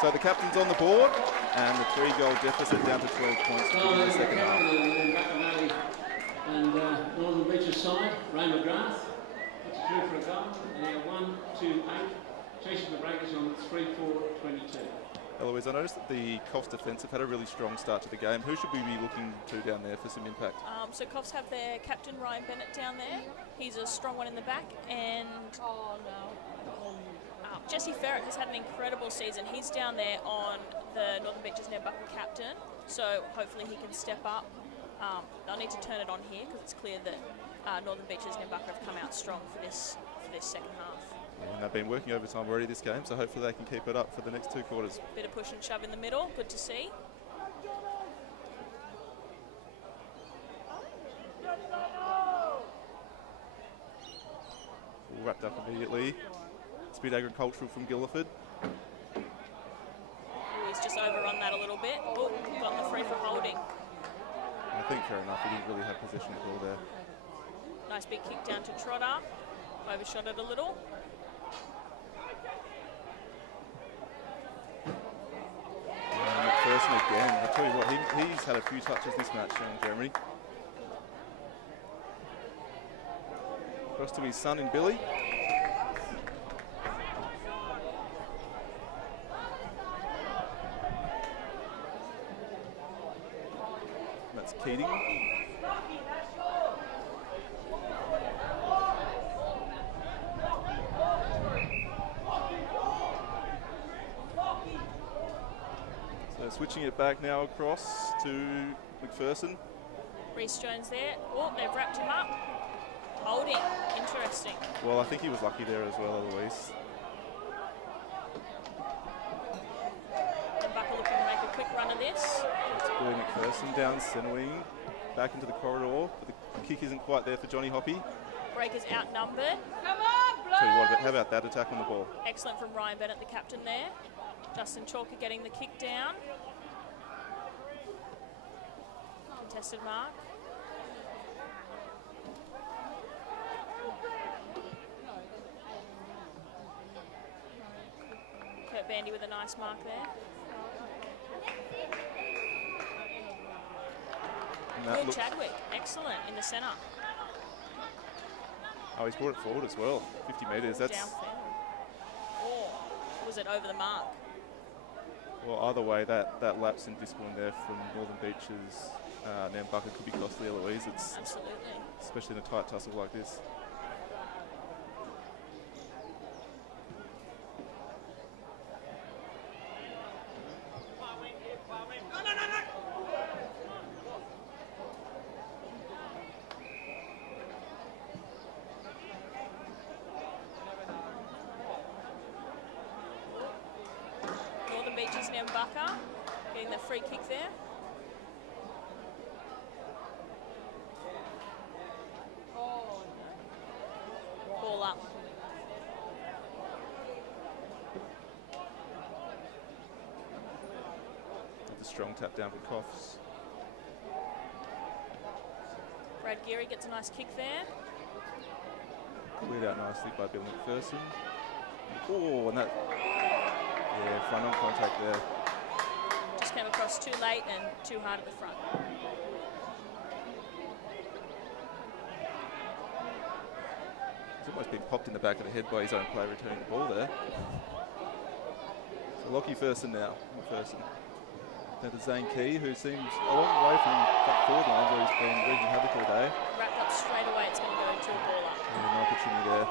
So the captain's on the board, and the 3-goal deficit down to 12 points in the second half. And Northern Beaches side, Ray McGrath, it's through for a goal, and now 1-2-8, chasing the Breakers on 3-4-22. Eloise, I noticed that the Coffs defence have had a really strong start to the game. Who should we be looking to down there for some impact? So Coffs have their captain Ryan Bennett down there. He's a strong one in the back, and Jesse Ferret has had an incredible season. He's down there on the Northern Beaches Nambucca captain, so hopefully he can step up. They'll need to turn it on here because it's clear that Northern Beaches Nambucca have come out strong for this second half. Yeah, and they've been working overtime already this game, so hopefully they can keep it up for the next 2 quarters. Bit of push and shove in the middle, good to see. All wrapped up immediately. Speed Agricultural from Guildford. He's just overrun that a little bit. Oh, got the free for holding. I think fair enough, he didn't really have possession at all there. Nice big kick down to Trotter. Overshot it a little. McPherson again. I tell you what, he's had a few touches this match, Jeremy. Across to his son in Billy. That's Keating. So switching it back now across to McPherson. Reece Jones there. Oh, they've wrapped him up. Holding. Interesting. Well, I think he was lucky there as well, Eloise. Nambucca looking to make a quick run of this. It's Billy McPherson down centre wing, back into the corridor, but the kick isn't quite there for Johnny Hoppy. Breakers outnumbered. Come on, Blue! Tell you what, how about that attack on the ball? Excellent from Ryan Bennett, the captain there. Justin Chalker getting the kick down. Contested mark. Kurt Bandy with a nice mark there. Will Chadwick, excellent in the centre. Oh, he's brought it forward as well. 50 metres. That's down fair. Or was it over the mark? Well, either way, that lapse in discipline there from Northern Beaches Nambucca could be costly, Eloise. It's absolutely, especially in a tight tussle like this. Northern Beaches Nambucca getting the free kick there. Ball up. With a strong tap down for Coffs. Brad Geary gets a nice kick there. Cleared out nicely by Bill McPherson. Oh, and that, yeah, front on contact there. Just came across too late and too hard at the front. He's almost been popped in the back of the head by his own player returning the ball there. So Lockie Ferson now, McPherson. Now to Zane Key, who seems a long way from that forward line where he's been wreaking havoc all day. Wrapped up straight away, it's going to go into a ball up. And an opportunity there.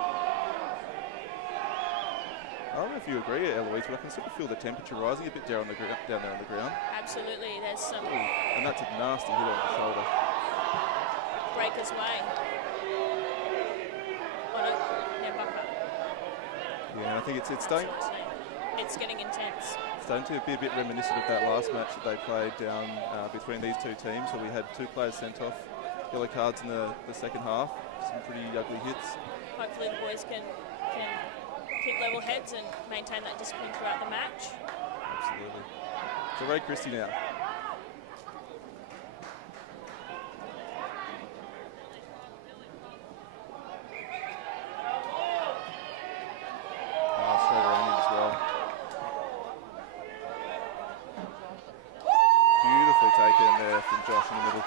I don't know if you agree, Eloise, but I can sort of feel the temperature rising a bit down there on the ground. Absolutely, there's some... And that's a nasty hit on the shoulder. Breakers way. Oh no, Nambucca. Yeah, and I think it's staying. it's getting intense. Starting to be a bit reminiscent of that last match that they played down between these two teams, where we had 2 players sent off, yellow cards in the second half. Some pretty ugly hits. Hopefully the boys can keep level heads and maintain that discipline throughout the match. Absolutely. So Ray Christie now. Straight around him as well. Beautifully taken there from Josh in the middle.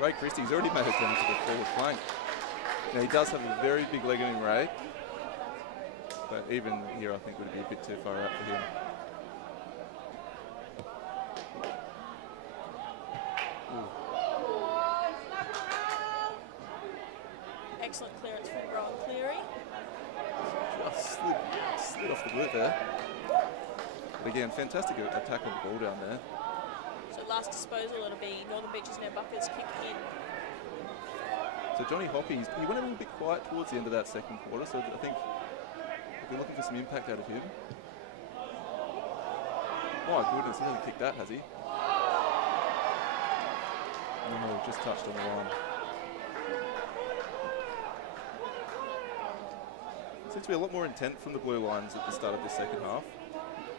Ray Christie's already made it down to the forward flank. Now he does have a very big leg in him, Ray. But even here I think would be a bit too far out for him. Excellent clearance from Rowan Cleary. Just slid off the boot there. But again, fantastic attack on the ball down there. So last disposal, it'll be Northern Beaches Nambucca's kick in. So Johnny Hoppy, he went a little bit quiet towards the end of that second quarter, so I think they're looking for some impact out of him. My goodness, he hasn't kicked that, has he? No, just touched on the line. Seems to be a lot more intent from the Blue Lions at the start of the second half.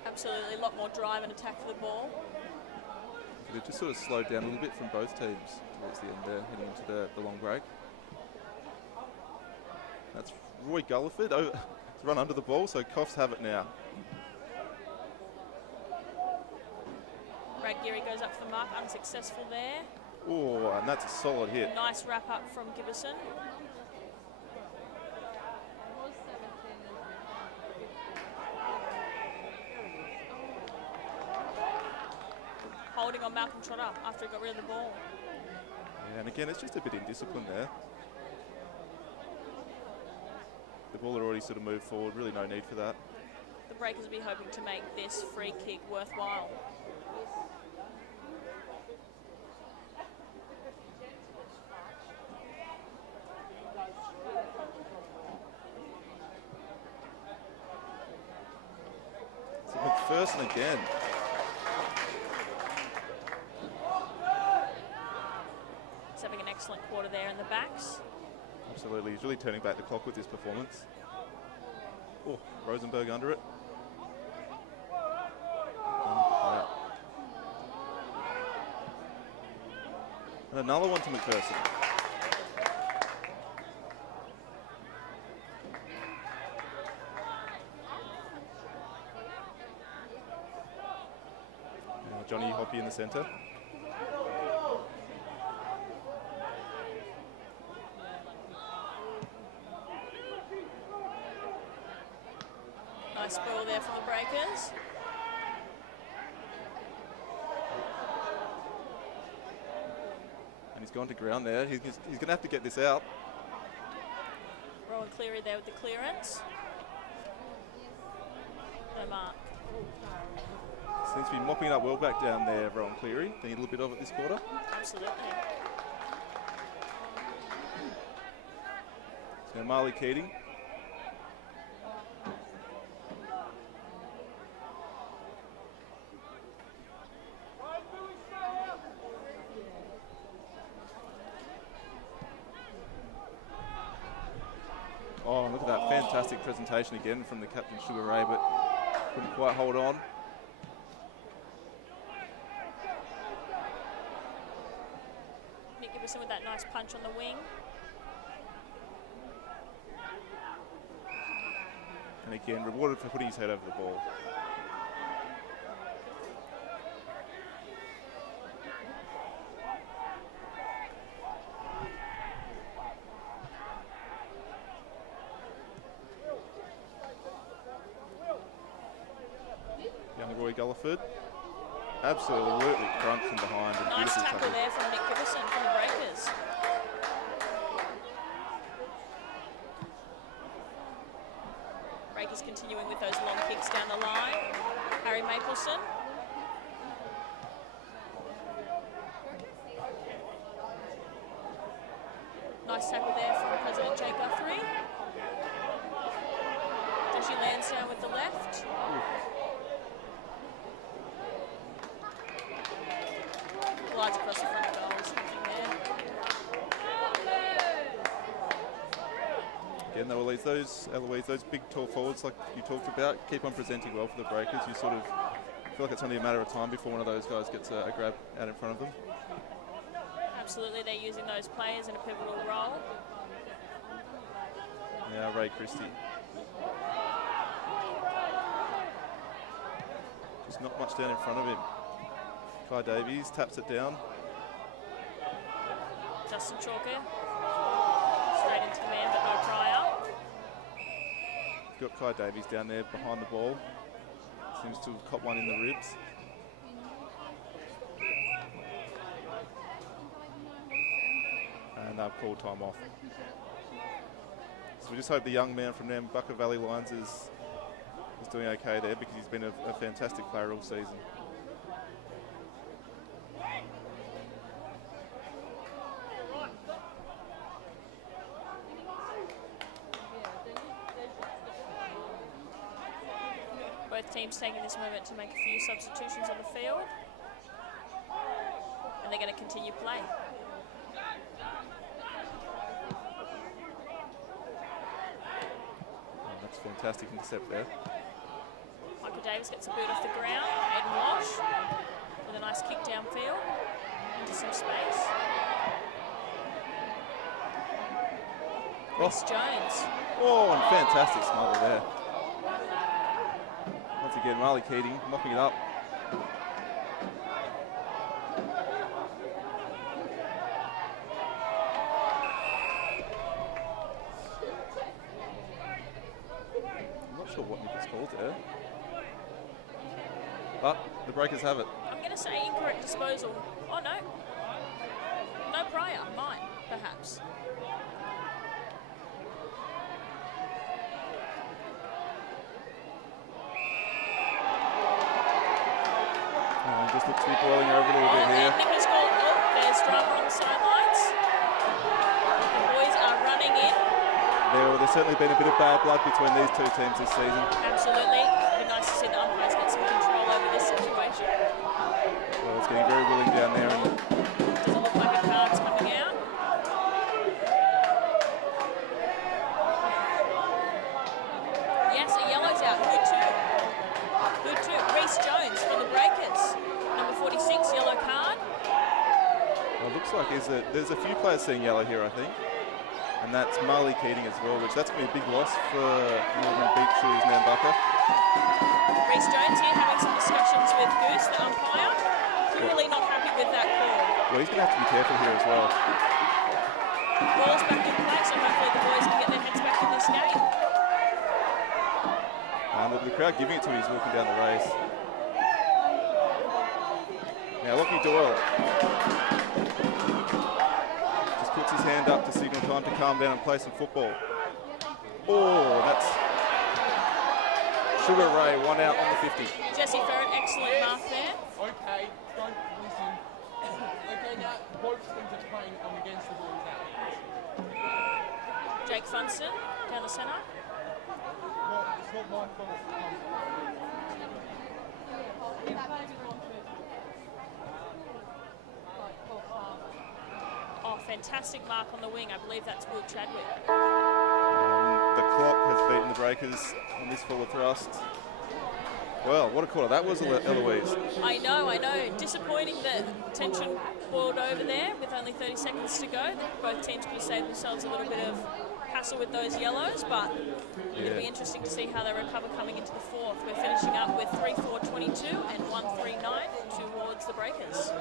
Absolutely, a lot more drive and attack for the ball. But it just sort of slowed down a little bit from both teams towards the end there, heading into the long break. That's Roy Gulliford to run under the ball, so Coffs have it now. Brad Geary goes up for the mark, unsuccessful there. Oh, and that's a solid hit. Nice wrap up from Gibbison. Holding on Malcolm Trotter after he got rid of the ball. Yeah, and again, it's just a bit indiscipline there. The ball had already sort of moved forward, really no need for that. The Breakers will be hoping to make this free kick worthwhile. So McPherson again. He's having an excellent quarter there in the backs. Absolutely, he's really turning back the clock with this performance. Oh, Rosenberg under it. And another one to McPherson. Now Johnny Hoppy in the centre. Nice ball there for the Breakers. And he's gone to ground there. He's going to have to get this out. Rowan Cleary there with the clearance. No mark. Seems to be mopping it up well back down there, Rowan Cleary. They need a little bit of it this quarter. Absolutely. So Marley Keating. Oh, look at that fantastic presentation again from the captain, Sugar Ray, but couldn't quite hold on. Nick Gibbison with that nice punch on the wing. And again, rewarded for putting his head over the ball. Young Roy Gulliford. Absolutely crunched from behind. And Nice beautiful tackle there from Nick Gibbison from the Breakers. Breakers continuing with those long kicks down the line. Harry Mapleson. She lands down with the left. Glides across the front of goals. Again, Eloise, those big tall forwards like you talked about keep on presenting well for the Breakers. You sort of feel like it's only a matter of time before one of those guys gets a grab out in front of them. Absolutely, they're using those players in a pivotal role. Now Ray Christie. Just not much down in front of him. Kai Davies taps it down. Justin Chalker. Straight into command, but no prior. Got Kai Davies down there behind the ball. Seems to have caught one in the ribs. And they've called time off. So we just hope the young man from Nambucca Valley Lions is doing okay there, because he's been a fantastic player all season. Both teams taking this moment to make a few substitutions on the field. And they're going to continue play. Oh, that's a fantastic intercept there. Michael Davis gets a boot off the ground. Aiden Walsh with a nice kick downfield into some space. Ross Jones. Oh, and fantastic smother there. Once again, Marley Keating mopping it up. I'm not sure what Nick is called there. But the Breakers have it. I'm going to say incorrect disposal. Oh, no. No prior. Might, perhaps. Just looks to be boiling over a little bit here. Nicholas Gold. Oh, there's drama on the sidelines. The boys are running in. There's certainly been a bit of bad blood between these two teams this season. Absolutely. It'd be nice to see the umpires get some control over this situation. Well, it's getting very willing down there. And doesn't look like a card's coming out. Yes, a yellow's out. Good too. Good too. Reece Jones from the Breakers. Number 46, yellow card. well, it looks like there's a few players seeing yellow here, I think. And that's Marley Keating as well, which that's going to be a big loss for Northern Beaches Nambucca. Reece Jones here having some discussions with Goose, the umpire. Clearly not happy with that call. Well, he's going to have to be careful here as well. Ball's back in play, so hopefully the boys can get their heads back in this game. And look, the crowd giving it to him, he's walking down the race. Now, Lockie Doyle just puts his hand up to signal time to calm down and play some football. Oh, that's Sugar Ray, one out on the 50. Jesse Ferret, excellent mark there. Okay, don't listen. Okay, now both teams are playing against the balls out. Jake Funston down the centre. Well, it's not my fault. Oh, fantastic mark on the wing. I believe that's Will Chadwick. The clock has beaten the Breakers on this forward thrust. Well, what a quarter that was, Eloise. I know. Disappointing that tension boiled over there with only 30 seconds to go. Both teams could have saved themselves a little bit of hassle with those yellows, but it'll be interesting to see how they recover coming into the fourth. We're finishing up with 3-4-22 and 1-3-9 towards the Breakers.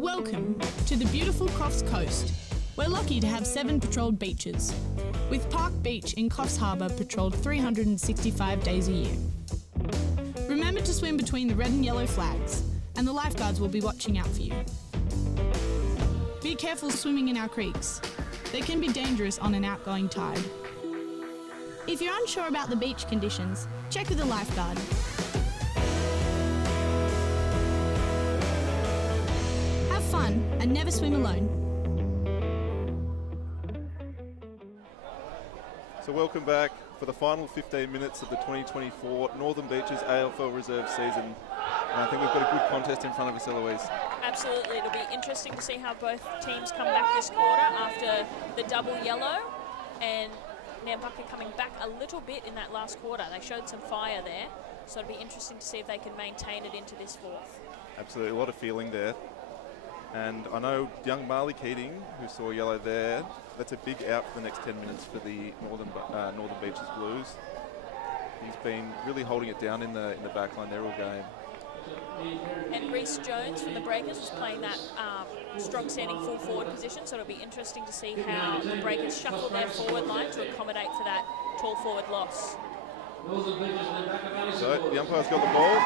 Welcome to the beautiful Coffs Coast. We're lucky to have 7 patrolled beaches, with Park Beach in Coffs Harbour patrolled 365 days a year. Remember to swim between the red and yellow flags, and the lifeguards will be watching out for you. Be careful swimming in our creeks. They can be dangerous on an outgoing tide. If you're unsure about the beach conditions, check with a lifeguard. Have fun and never swim alone. So welcome back for the final 15 minutes of the 2024 Northern Beaches AFL Reserve season. And I think we've got a good contest in front of us, Eloise. Absolutely, it'll be interesting to see how both teams come back this quarter after the double yellow, and Nambucca coming back a little bit in that last quarter. They showed some fire there, so it'll be interesting to see if they can maintain it into this fourth. Absolutely, a lot of feeling there. And I know young Marley Keating, who saw yellow there, that's a big out for the next 10 minutes for the Northern Beaches Blues. He's been really holding it down in the back line there all game. And Reece Jones from the Breakers is playing that strong standing full forward position, so it'll be interesting to see how the Breakers shuffle their forward line to accommodate for that tall forward loss. So the umpire's got the ball,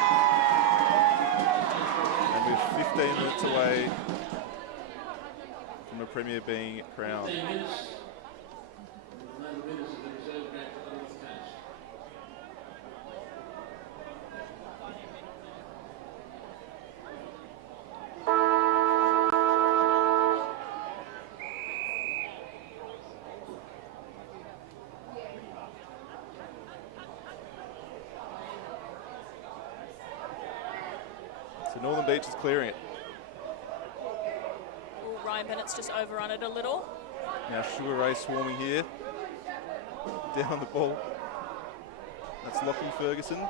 and we're 15 minutes away from a premier being crowned. So Northern Beach is clearing it. Ooh, Ryan Bennett's just overrun it a little. Now Sugar Ray swarming here. Down the ball. That's Lachlan Ferguson.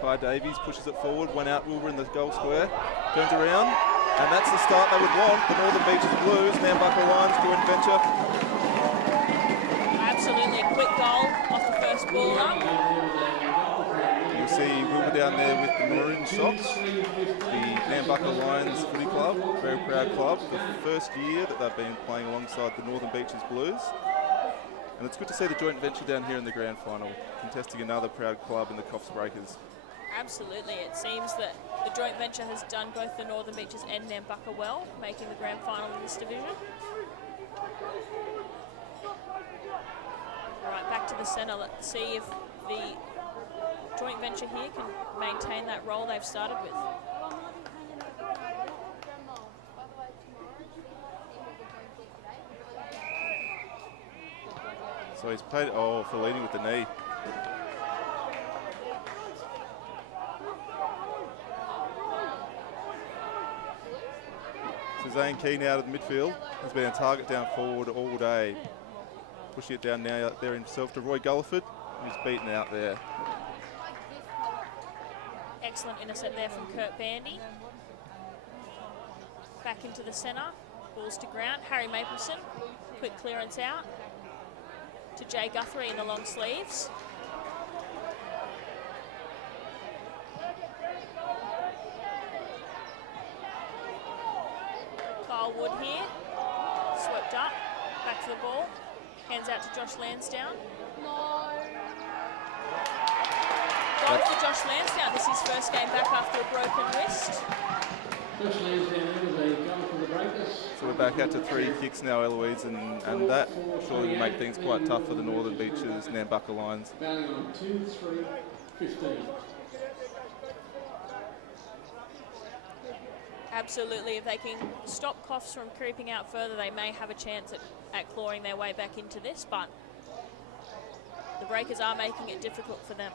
Kai Davies pushes it forward. One out Wilbur in the goal square. Turns around. And that's the start they would want. The Northern Beaches Blues. Nambucca Lions joint venture. Absolutely, quick goal off the first ball up. You'll see Wilbur down there with the maroon socks. The Nambucca Lions Footy Club, very proud club. The first year that they've been playing alongside the Northern Beaches Blues. And it's good to see the joint venture down here in the grand final, contesting another proud club in the Coffs Breakers. Absolutely, it seems that the joint venture has done both the Northern Beaches and Nambucca well, making the grand final in this division. Right, back to the centre. Let's see if the joint venture here can maintain that role they've started with. So he's played, for leading with the knee. So Zane Keane out of the midfield has been a target down forward all day. Pushing it down now out there himself to Roy Gulliford, who's beaten out there. Excellent intercept there from Kurt Bandy. Back into the centre, balls to ground. Harry Mapleson, quick clearance out to Jay Guthrie in the long sleeves. Kyle Wood here, swept up, back to the ball, hands out to Josh Lansdowne. Goal for Josh Lansdowne. This is his first game back after a broken wrist. So we're back out to 3 kicks now, Eloise, and that surely will make things quite tough for the Northern Beaches Nambucca Lions. Absolutely, if they can stop Coffs from creeping out further, they may have a chance at clawing their way back into this, but the Breakers are making it difficult for them.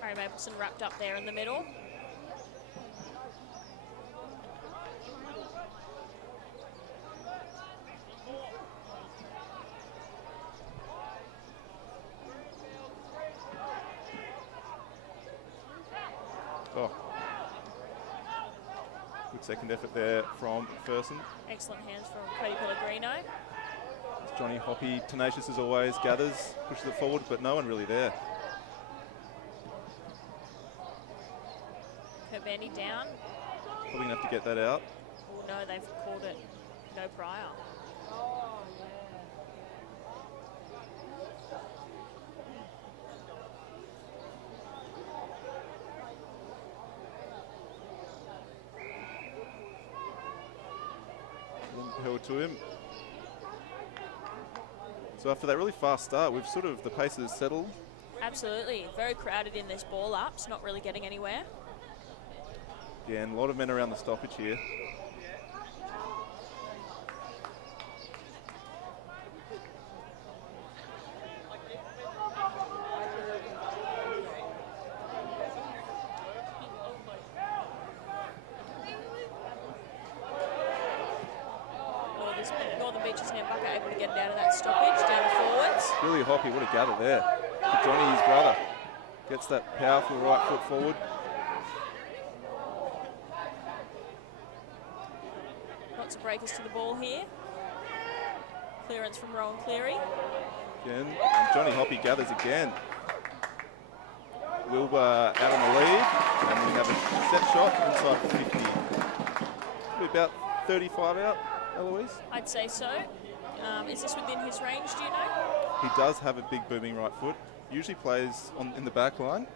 Harry Mapleson wrapped up there in the middle. Oh. Good second effort there from Fersen. Excellent hands from Cody Pellegrino. Johnny Hoppy, tenacious as always, gathers, pushes it forward, but no one really there. Kirkbandy down. Probably going to have to get that out. Oh no, they've called it no prior. Held to him. So after that really fast start, the pace has settled. Absolutely, very crowded in this ball ups, not really getting anywhere. Yeah, and a lot of men around the stoppage here. Northern Beaches Nambucca able to get it out of that stoppage, down the forwards. Billy Hoppy, what a gather there. Johnny, his brother, gets that powerful right foot forward. Lots of breakers to the ball here. Clearance from Rowan Cleary. Again, and Johnny Hoppy gathers again. Wilbur out on the lead, and we have a set shot inside 50. Probably about 35 out, Eloise? I'd say so. Is this within his range, do you know? He does have a big booming right foot. Usually plays in the back line.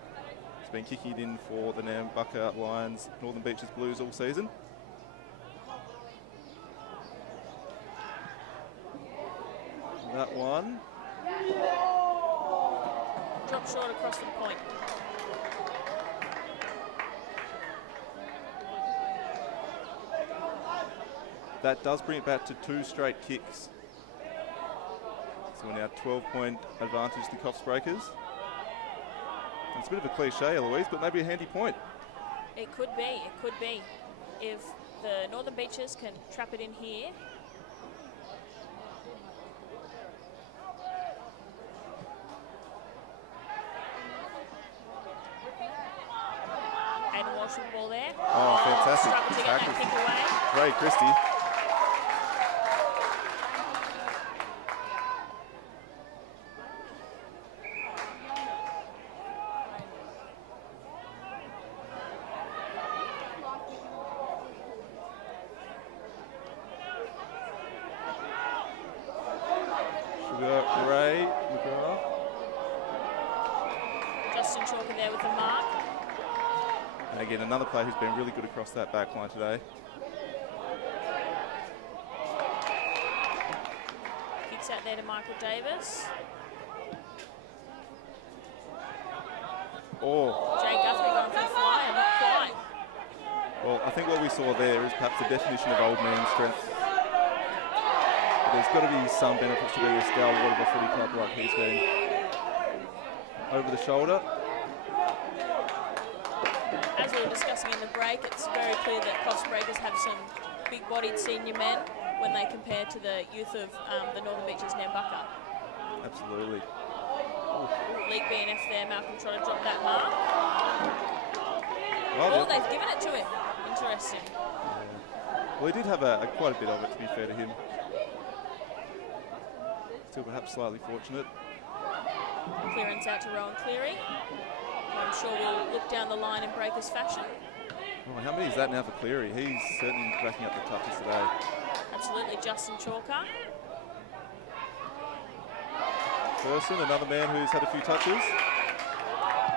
He's been kicking it in for the Nambucca Lions, Northern Beaches Blues all season. That one. Drop short across the point. That does bring it back to 2 straight kicks. So we're now 12-point advantage to Coffs Breakers. It's a bit of a cliche, Eloise, but maybe a handy point. It could be. If the Northern Beaches can trap it in here. Aiden Walsh with the ball there. Oh, fantastic. Struggled to get that kick away. Ray Christie. Ray McGrath. Justin Chalker there with the mark. And again, another player who's been really good across that back line today. Kicks out there to Michael Davis. Oh. Jay Guthrie going for the flyer, not quite. Well, I think what we saw there is perhaps the definition of old man strength. There's got to be some benefits to being a stalwart of a footy club like he's been. Over the shoulder. As we were discussing in the break, it's very clear that Coffs Breakers have some big-bodied senior men when they compare to the youth of the Northern Beaches Nambucca. Absolutely. League BNF there, Malcolm Trotter dropped that mark. Well, they've given it to him. Interesting. Yeah. Well, he did have quite a bit of it, to be fair to him. Still perhaps slightly fortunate. Clearance out to Rowan Cleary. I'm sure we'll look down the line in Breakers fashion. Oh, how many is that now for Cleary? He's certainly racking up the touches today. Absolutely, Justin Chalker. Fersen, another man who's had a few touches.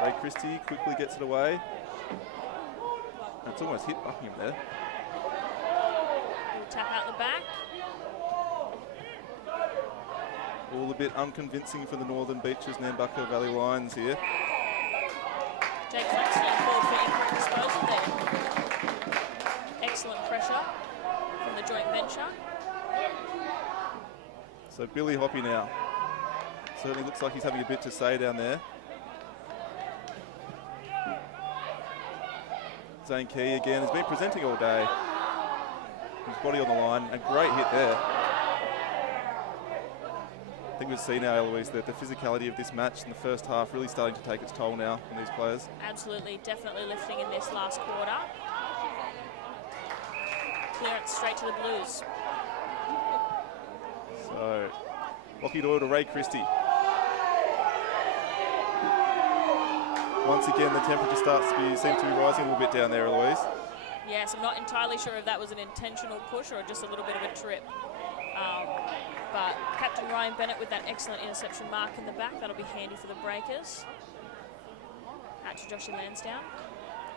Ray Christie quickly gets it away. It's almost hit Buckingham there. We'll tap out the back. All a bit unconvincing for the Northern Beaches Nambucca Valley Lions here. Jake Flaxman called for incorrect disposal there. Excellent pressure from the joint venture. So Billy Hoppy now. Certainly looks like he's having a bit to say down there. Zane Key again has been presenting all day. His body on the line, a great hit there. I think we've seen now, Eloise, that the physicality of this match in the first half really starting to take its toll now on these players. Absolutely, definitely lifting in this last quarter. Clearance straight to the Blues. So, Lockie Doyle to Ray Christie. Once again, the temperature seems to be rising a little bit down there, Eloise. Yes, I'm not entirely sure if that was an intentional push or just a little bit of a trip. But Captain Ryan Bennett with that excellent interception mark in the back, that'll be handy for the Breakers. Out to Joshy Lansdowne.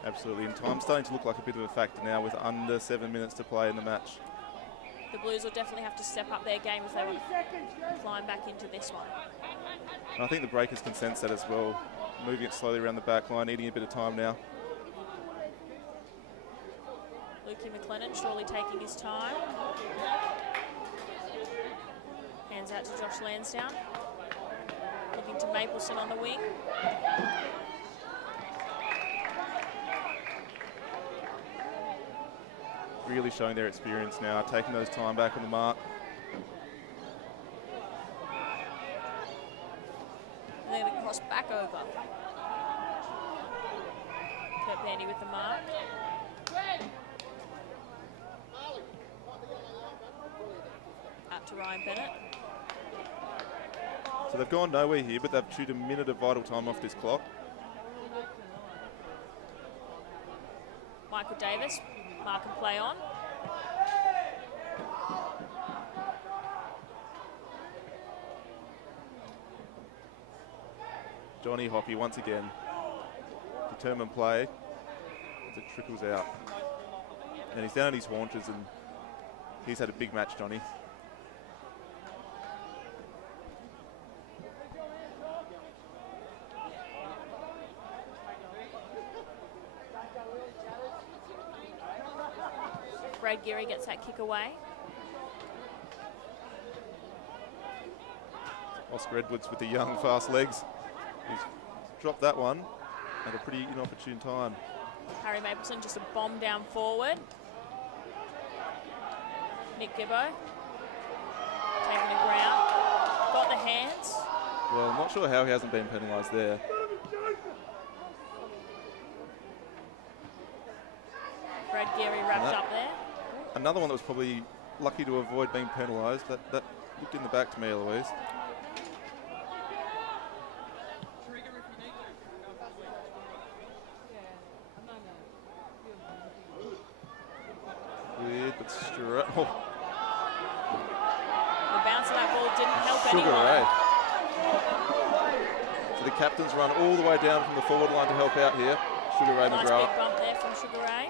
Absolutely, and time's starting to look like a bit of a factor now with under 7 minutes to play in the match. The Blues will definitely have to step up their game if they want to climb back into this one. And I think the Breakers can sense that as well, moving it slowly around the back line, needing a bit of time now. Lukey McLennan surely taking his time. Hands out to Josh Lansdowne. Looking to Mapleson on the wing. Really showing their experience now, taking those time back on the mark. And they're going to cross back over. Kurt Bandy with the mark. Out to Ryan Bennett. So they've gone nowhere here, but they've chewed a minute of vital time off this clock. Michael Davis, mark and play on. Johnny Hoppy once again. Determined play as it trickles out. And he's down on his haunches and he's had a big match, Johnny. Brad Geary gets that kick away. Oscar Edwards with the young, fast legs. He's dropped that one at a pretty inopportune time. Harry Mapleson just a bomb down forward. Nick Gibbo taking the ground. Got the hands. Well, I'm not sure how he hasn't been penalised there. Brad Geary wrapped up there. Another one that was probably lucky to avoid being penalised. That looked in the back to me, Eloise. Weird, but straight. Oh. The bounce of that ball didn't help Sugar anyone. Ray. So the captain's run all the way down from the forward line to help out here. Sugar Ray Nice McGrath. big bump there from Sugar Ray.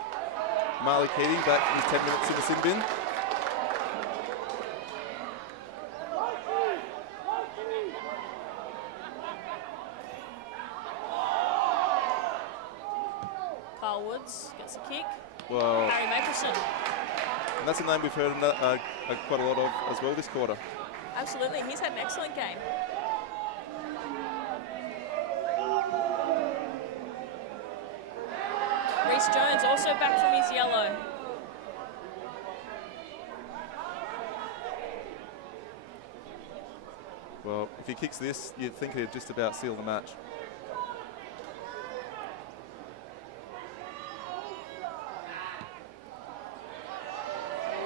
Marley Keating back from his 10 minutes in the sin bin. Carl Woods gets a kick. Well, Harry Mapleson. and that's a name we've heard quite a lot of as well this quarter. Absolutely, he's had an excellent game. Reece Jones also back from his yellow. Well, if he kicks this, you'd think he'd just about seal the match.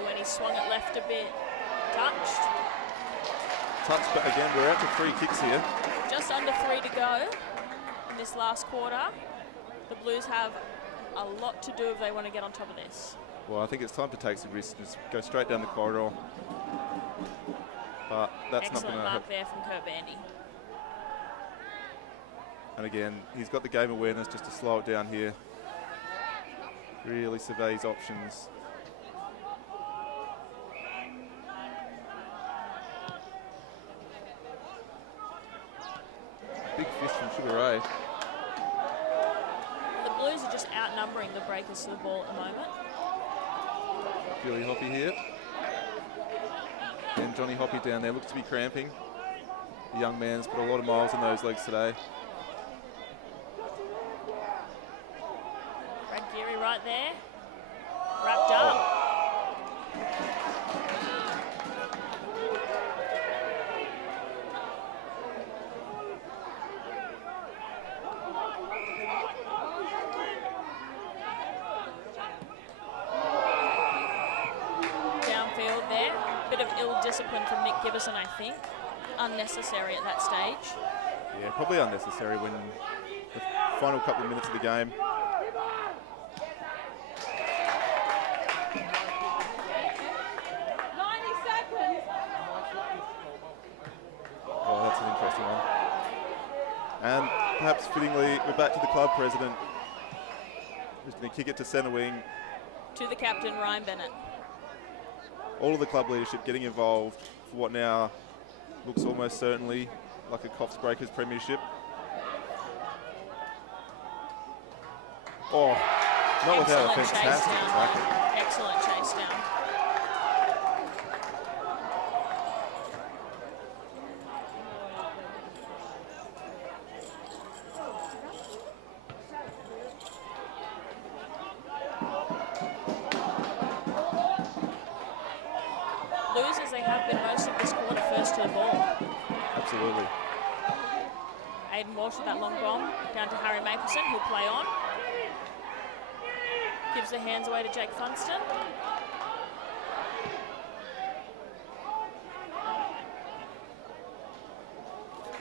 When he swung it left a bit, touched. Touch, but again, we're out to 3 kicks here. Just under 3 to go in this last quarter. The Blues have a lot to do if they want to get on top of this. Well, I think it's time to take some risks and just go straight down the corridor. But that's Excellent not going to mark help. there from Kurt Bandy. And again, he's got the game awareness just to slow it down here. Really survey his options. Big fist from Sugar Ray. The Blues are just outnumbering the Breakers to the ball at the moment. Billy Hoppy here. And Johnny Hoppy down there looks to be cramping. The young man's put a lot of miles in those legs today. Brad Geary right there. Wrapped up. discipline from Nick Gibbison, I think. Unnecessary at that stage. Yeah, probably unnecessary when the final couple of minutes of the game. 90 seconds. Oh, that's an interesting one. And perhaps fittingly, we're back to the club president, who's going to kick it to centre wing. To the captain, Ryan Bennett. All of the club leadership getting involved for what now looks almost certainly like a Coffs Breakers premiership. Oh, not without a fantastic tackle. Excellent chase down. Lose as they have been most of this quarter, first to the ball. Absolutely. Aidan Walsh with that long bomb down to Harry Mapleson, who'll play on. Gives the hands away to Jake Funston.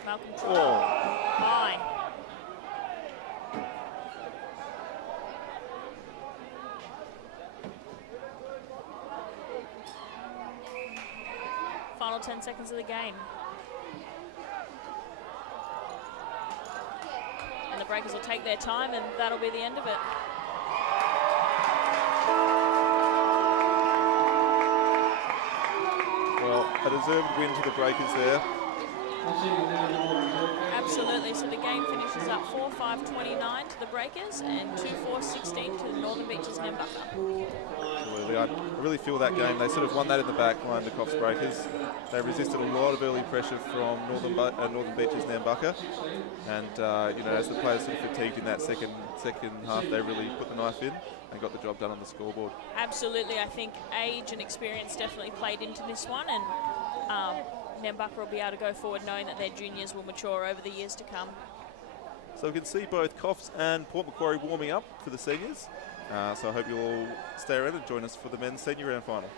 Malcolm Trotter. High. Final 10 seconds of the game. And the Breakers will take their time, and that'll be the end of it. Well, a deserved win to the Breakers there. Absolutely. So the game finishes up 4-5-29 to the Breakers and 2-4-16 to the Northern Beaches Nambucca. Absolutely. I really feel that game. They sort of won that in the back line, the Coffs Breakers. They resisted a lot of early pressure from Northern Beaches Nambucca. And, you know, as the players sort of fatigued in that second half, they really put the knife in and got the job done on the scoreboard. Absolutely. I think age and experience definitely played into this one, and Nambucca will be able to go forward knowing that their juniors will mature over the years to come. So we can see both Coffs and Port Macquarie warming up for the seniors. So I hope you'll all stay around and join us for the men's senior round final.